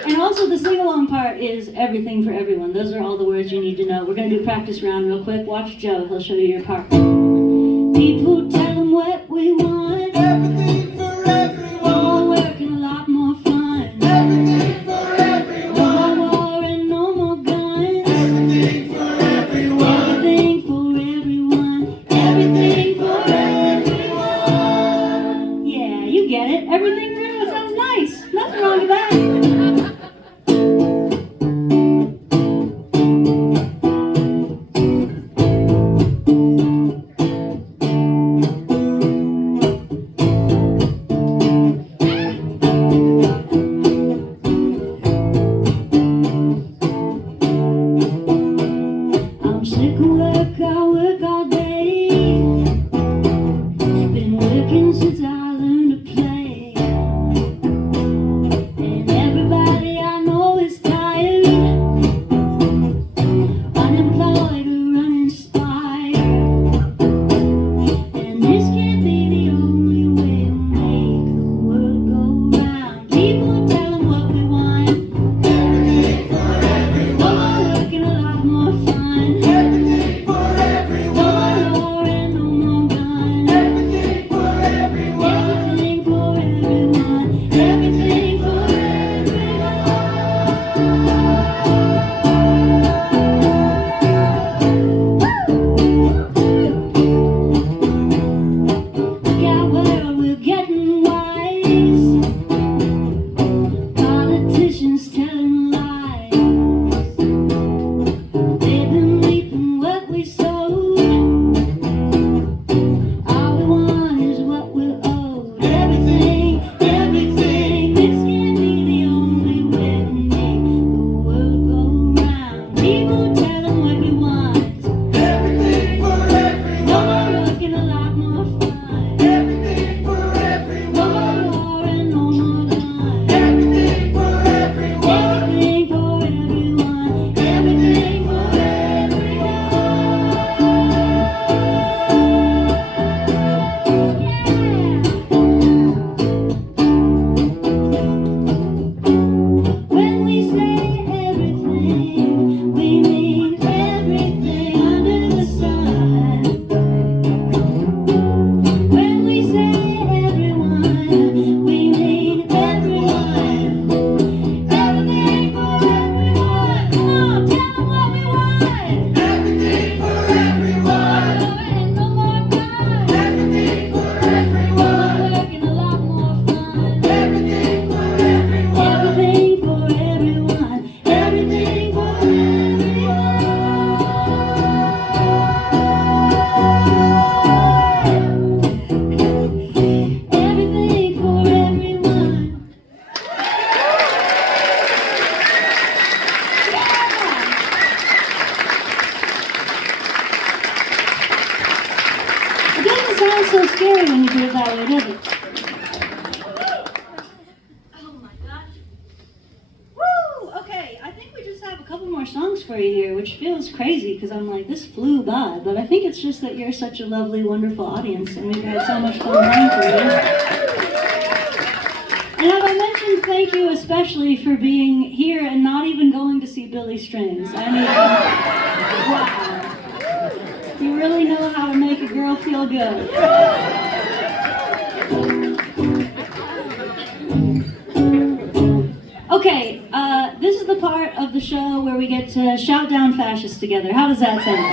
And also the sing-along part is everything for everyone. Those are all the words you need to know. We're going to do a practice round real quick. Watch Joe, he'll show you your part. People tell them what we want. Everything for everyone. More work and a lot more fun. Everything for everyone. No more war and no more guns. Everything for everyone. Everything for everyone. Everything for everyone. Yeah, you get it. Everything for everyone sounds nice. Nothing wrong with that. more songs for you here, which feels crazy because I'm like, this flew by. But I think it's just that you're such a lovely, wonderful audience, and we've had so much fun playing for you. And have I mentioned thank you especially for being here and not even going to see Billy Strings? I mean, wow. You really know how to make a girl feel good. Okay, this is the part of the show where we get to shout down fascists together. How does that sound?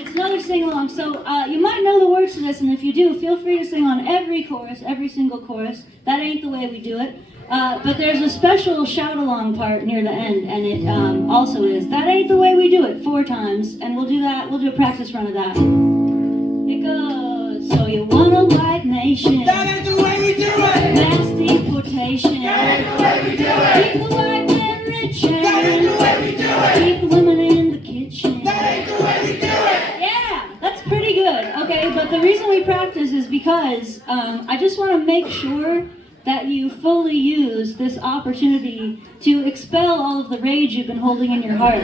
It's another sing-along, so you might know the words to this, and if you do, feel free to sing on every chorus, every single chorus. That ain't the way we do it. But there's a special shout-along part near the end, and it also is, that ain't the way we do it, 4 times, and we'll do a practice run of that. It goes, so you want a white nation. That ain't the way we do it. Mass deportation. That ain't the way we do it. Keep the white man rich and That ain't the way we do it. keep the women in the kitchen. That ain't the way we do it. Yeah, that's pretty good. Okay, but the reason we practice is because I just want to make sure that you fully use this opportunity to expel all of the rage you've been holding in your heart,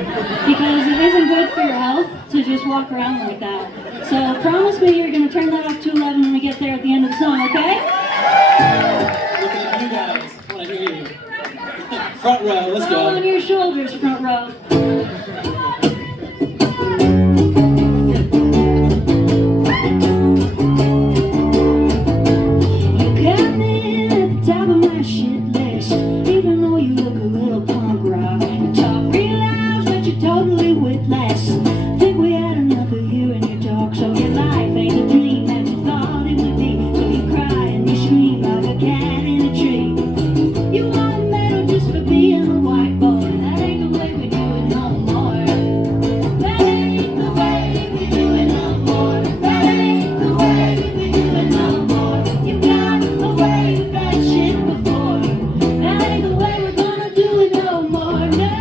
because it isn't good for your health to just walk around like that. So promise me you're going to turn that up to 11 when we get there at the end of the song, okay? Looking at you guys. I want to hear you. Front row, let's All on go. your shoulders, front row. You got me at the top of my shit list, even though you look a little punk rock. You talk real loud, but you're totally witless. Think we had enough of hearing your talk, so your life ain't a dream that you thought it would be. So you cry and you scream like a cat in a tree. You want a medal just for being a white boy. That ain't the way we do it no more. That ain't the way we do it no more. That ain't the way we do it no more. You got away with that shit before. That ain't the way we're gonna do it no more. No.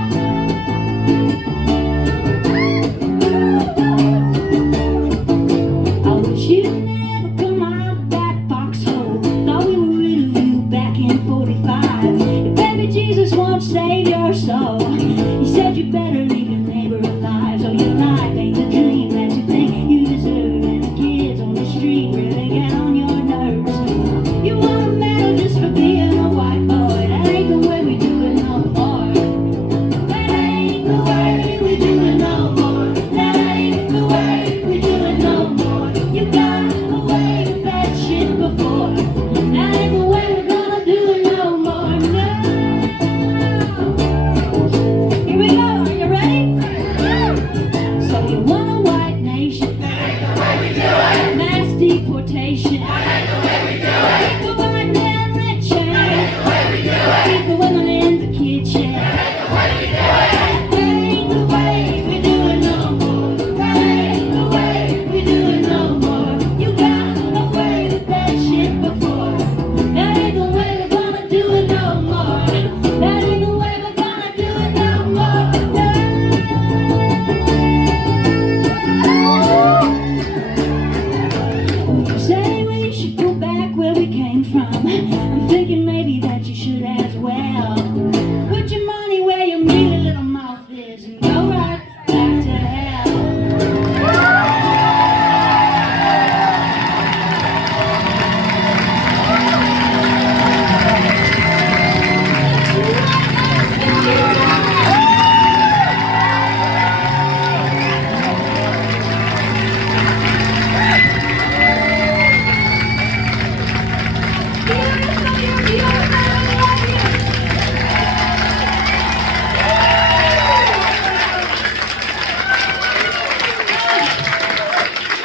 I wish you'd never come out of that foxhole. Thought we were rid of you back in 45. If baby Jesus won't save your soul, he said you better leave your neighbor alive. So your life ain't the dream that you think you deserve, and the kids on the street really get on your nerves. You want a medal just for being a white boy. That ain't the way we do it no more. That ain't the way we do it no more. That ain't the way we do it no more. You got away with that shit before. That ain't the way we're gonna do it no more. No. Here we go. Are you ready? So you want a white nation? That ain't the way we do it. Mass deportation. That ain't the way we do it. Keep the white man rich That ain't and the way we do it. keep the women in the kitchen. That ain't the way we do it. That ain't the way we do it no more. That ain't the way we do it no more. You got away with that shit before. That ain't the way we're gonna do it no more. That ain't the way we're gonna do it no more. You say we should go back where we came from. I'm thinking maybe that you should as well. Put your money where your mealy little mouth is and go right back to hell.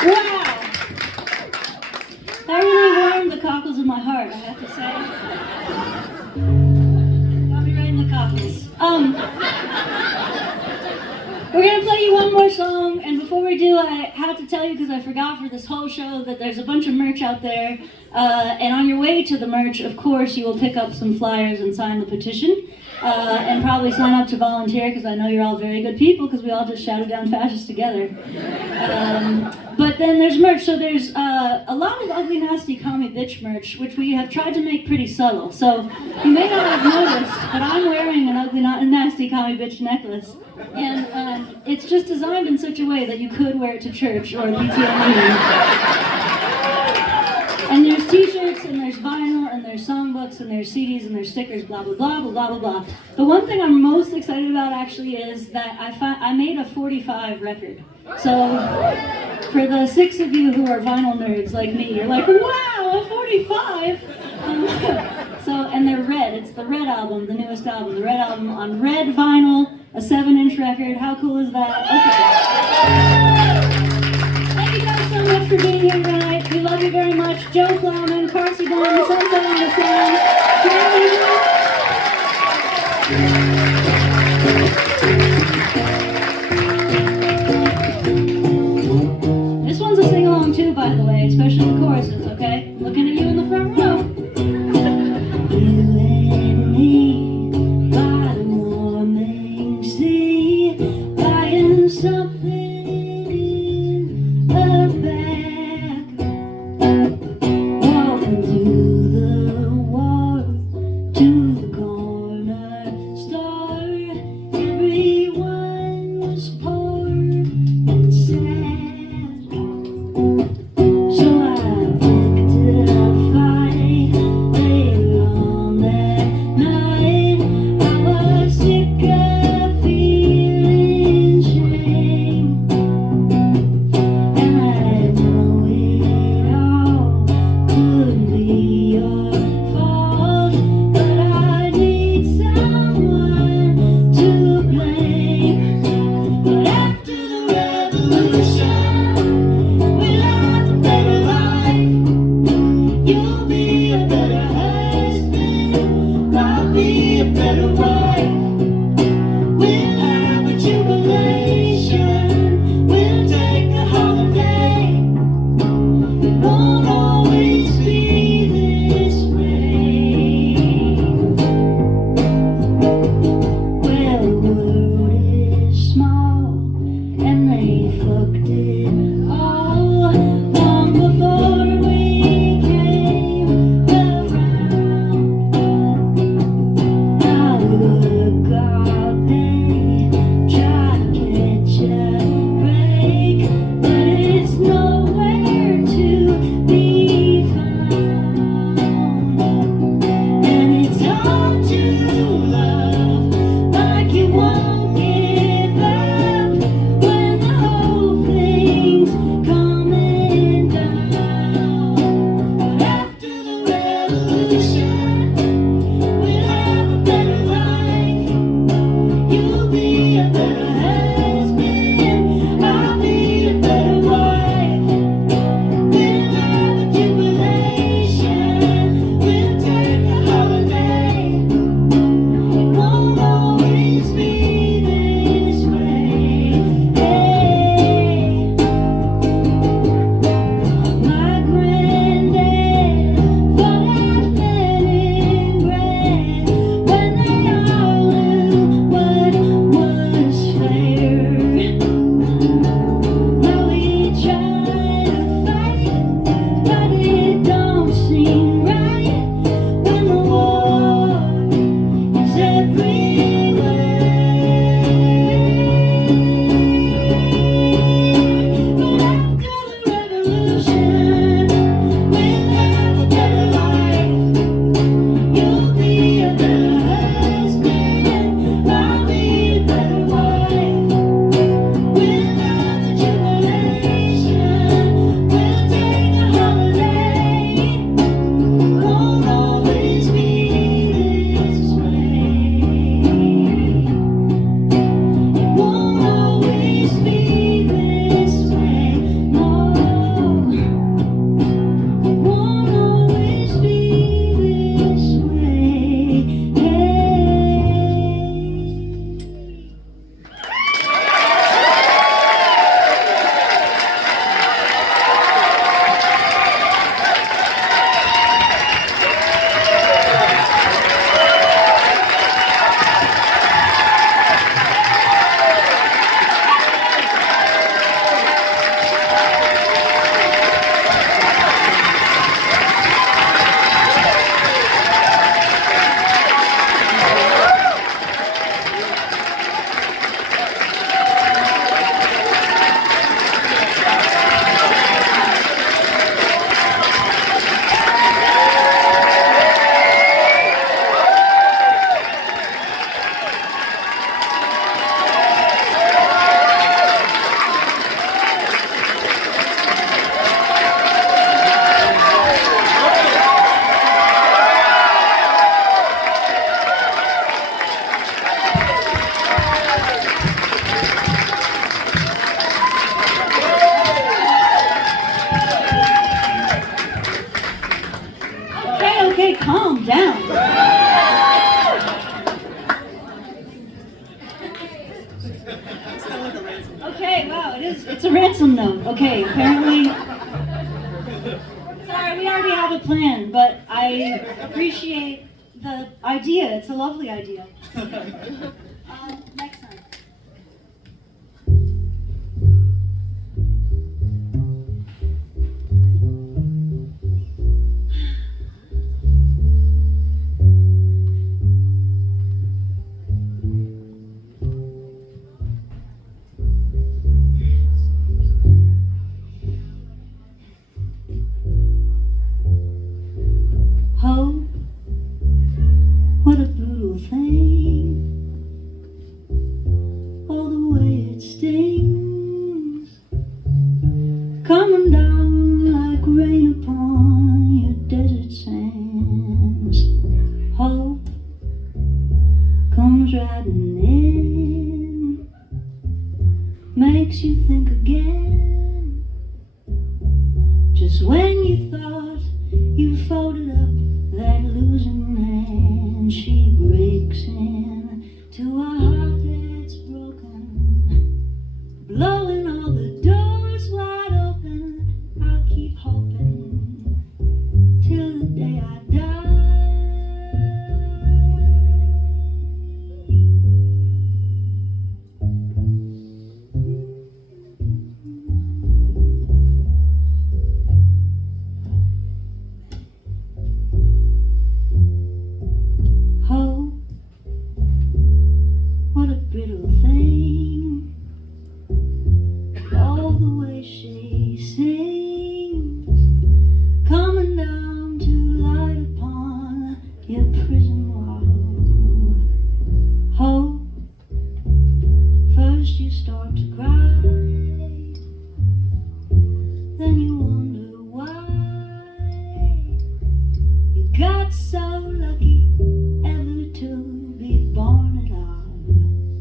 Wow! That really warmed the cockles of my heart, I have to say. Got me right in the cockles. We're gonna play you one more song, and before we do, I have to tell you, because I forgot for this whole show, that there's a bunch of merch out there. And on your way to the merch, of course, you will pick up some flyers and sign the petition. And probably sign up to volunteer, because I know you're all very good people, because we all just shouted down fascists together. But then there's merch, so there's a lot of Ugly Nasty Call Me Bitch merch, which we have tried to make pretty subtle. So you may not have noticed, but I'm wearing an Ugly Nasty Call Me Bitch necklace. And it's just designed in such a way that you could wear it to church or a PTO meeting. And there's t-shirts, and there's vinyl, and there's songbooks, and there's CDs, and there's stickers, blah, blah, blah, blah, blah, blah, blah. The one thing I'm most excited about, actually, is that I made a 45 record. So, for the 6 of you who are vinyl nerds like me, you're like, wow, a 45? And they're red. It's the Red album, the newest album. The Red album on red vinyl, a 7-inch record. How cool is that? Okay. Thank you guys so much for being here tonight. We love you very much. Joe Plowman, Carsie Blanton, Sunset on the Sun. This one's a sing-along too, by the way, especially the choruses, okay? Looking at you in the front row. You and me by the warming sea, buying something in a bag, walking through the calm down. Okay, wow, it's a ransom note. Okay, apparently. Sorry, we already have a plan, but I appreciate the idea. It's a lovely idea. Next time. Hope, what a brutal thing. Oh, the way it stings, coming down like rain upon your desert sands. Hope comes riding in, makes you think again. Just when you thought you folded up that losing hand, she breaks in to a heart that's broken, blowing all the doors wide open. I'll keep hoping till the day I die. Hope, what a brittle thing. Oh, the way she sings, coming down to light upon your prison wall. Hope, first you start to cry, then you wonder why you got so lucky ever to be born at all.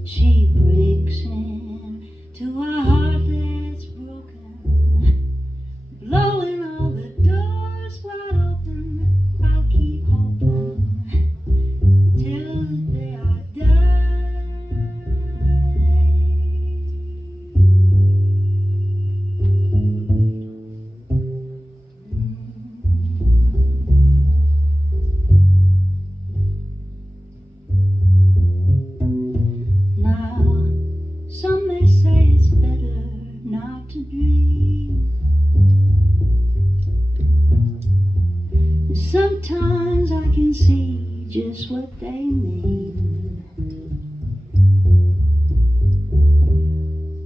She breaks in to a heart that's broken, blowing all the doors wide open. I'll keep hoping till the day I Now, some may say it's better not to dream. And sometimes I can see just what they mean.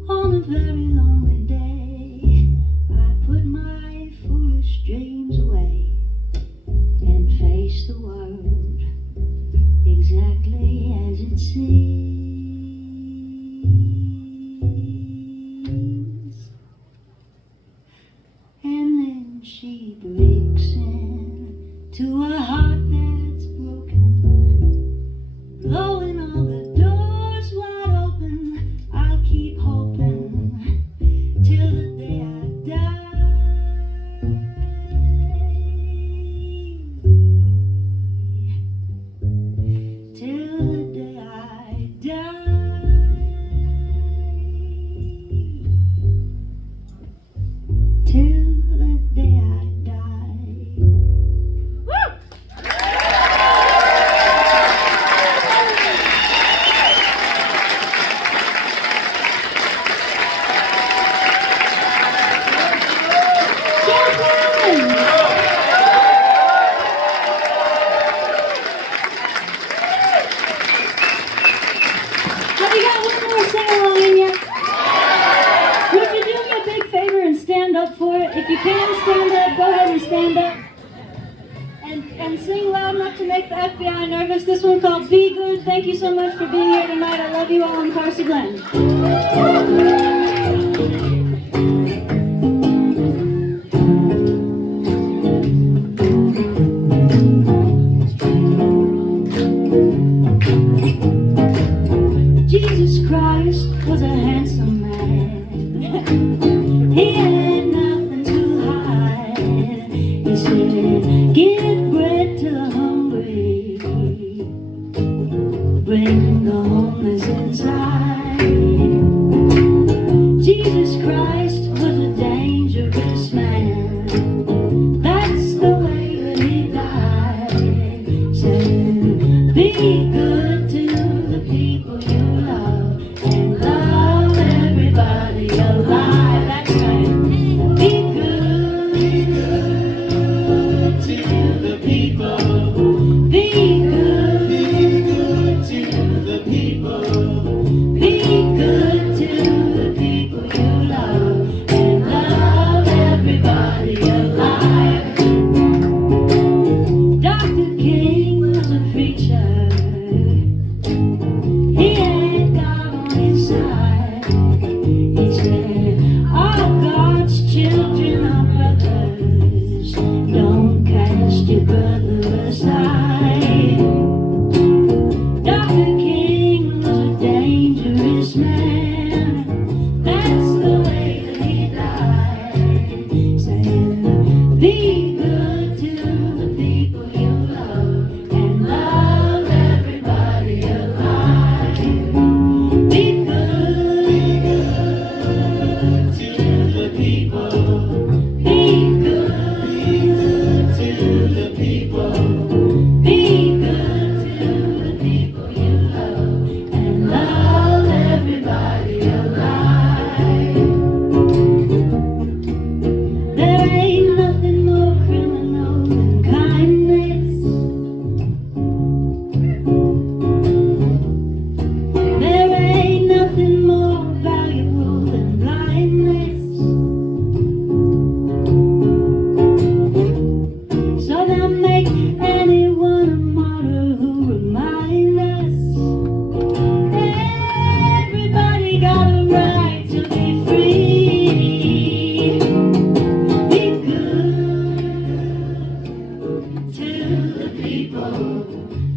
On a very lonely day, I put my foolish dreams away and face the world exactly as it seems. And then she breaks in to a heart that's broken, blowing all the doors wide open. I'll keep hoping till the day I die. Till the day I die. Till the day I die. Woo! Have you got one more sing-along in you? Would you do me a big favor and stand up for it? If you can stand up, go ahead and stand up. And sing loud enough to make the FBI nervous. This one called Be Good. Thank you so much for being here tonight. I love you all. I'm Carsie Blanton. Jesus Christ was a handsome man. He had nothing to hide. He said, give bread to the hungry.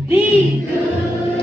Be good.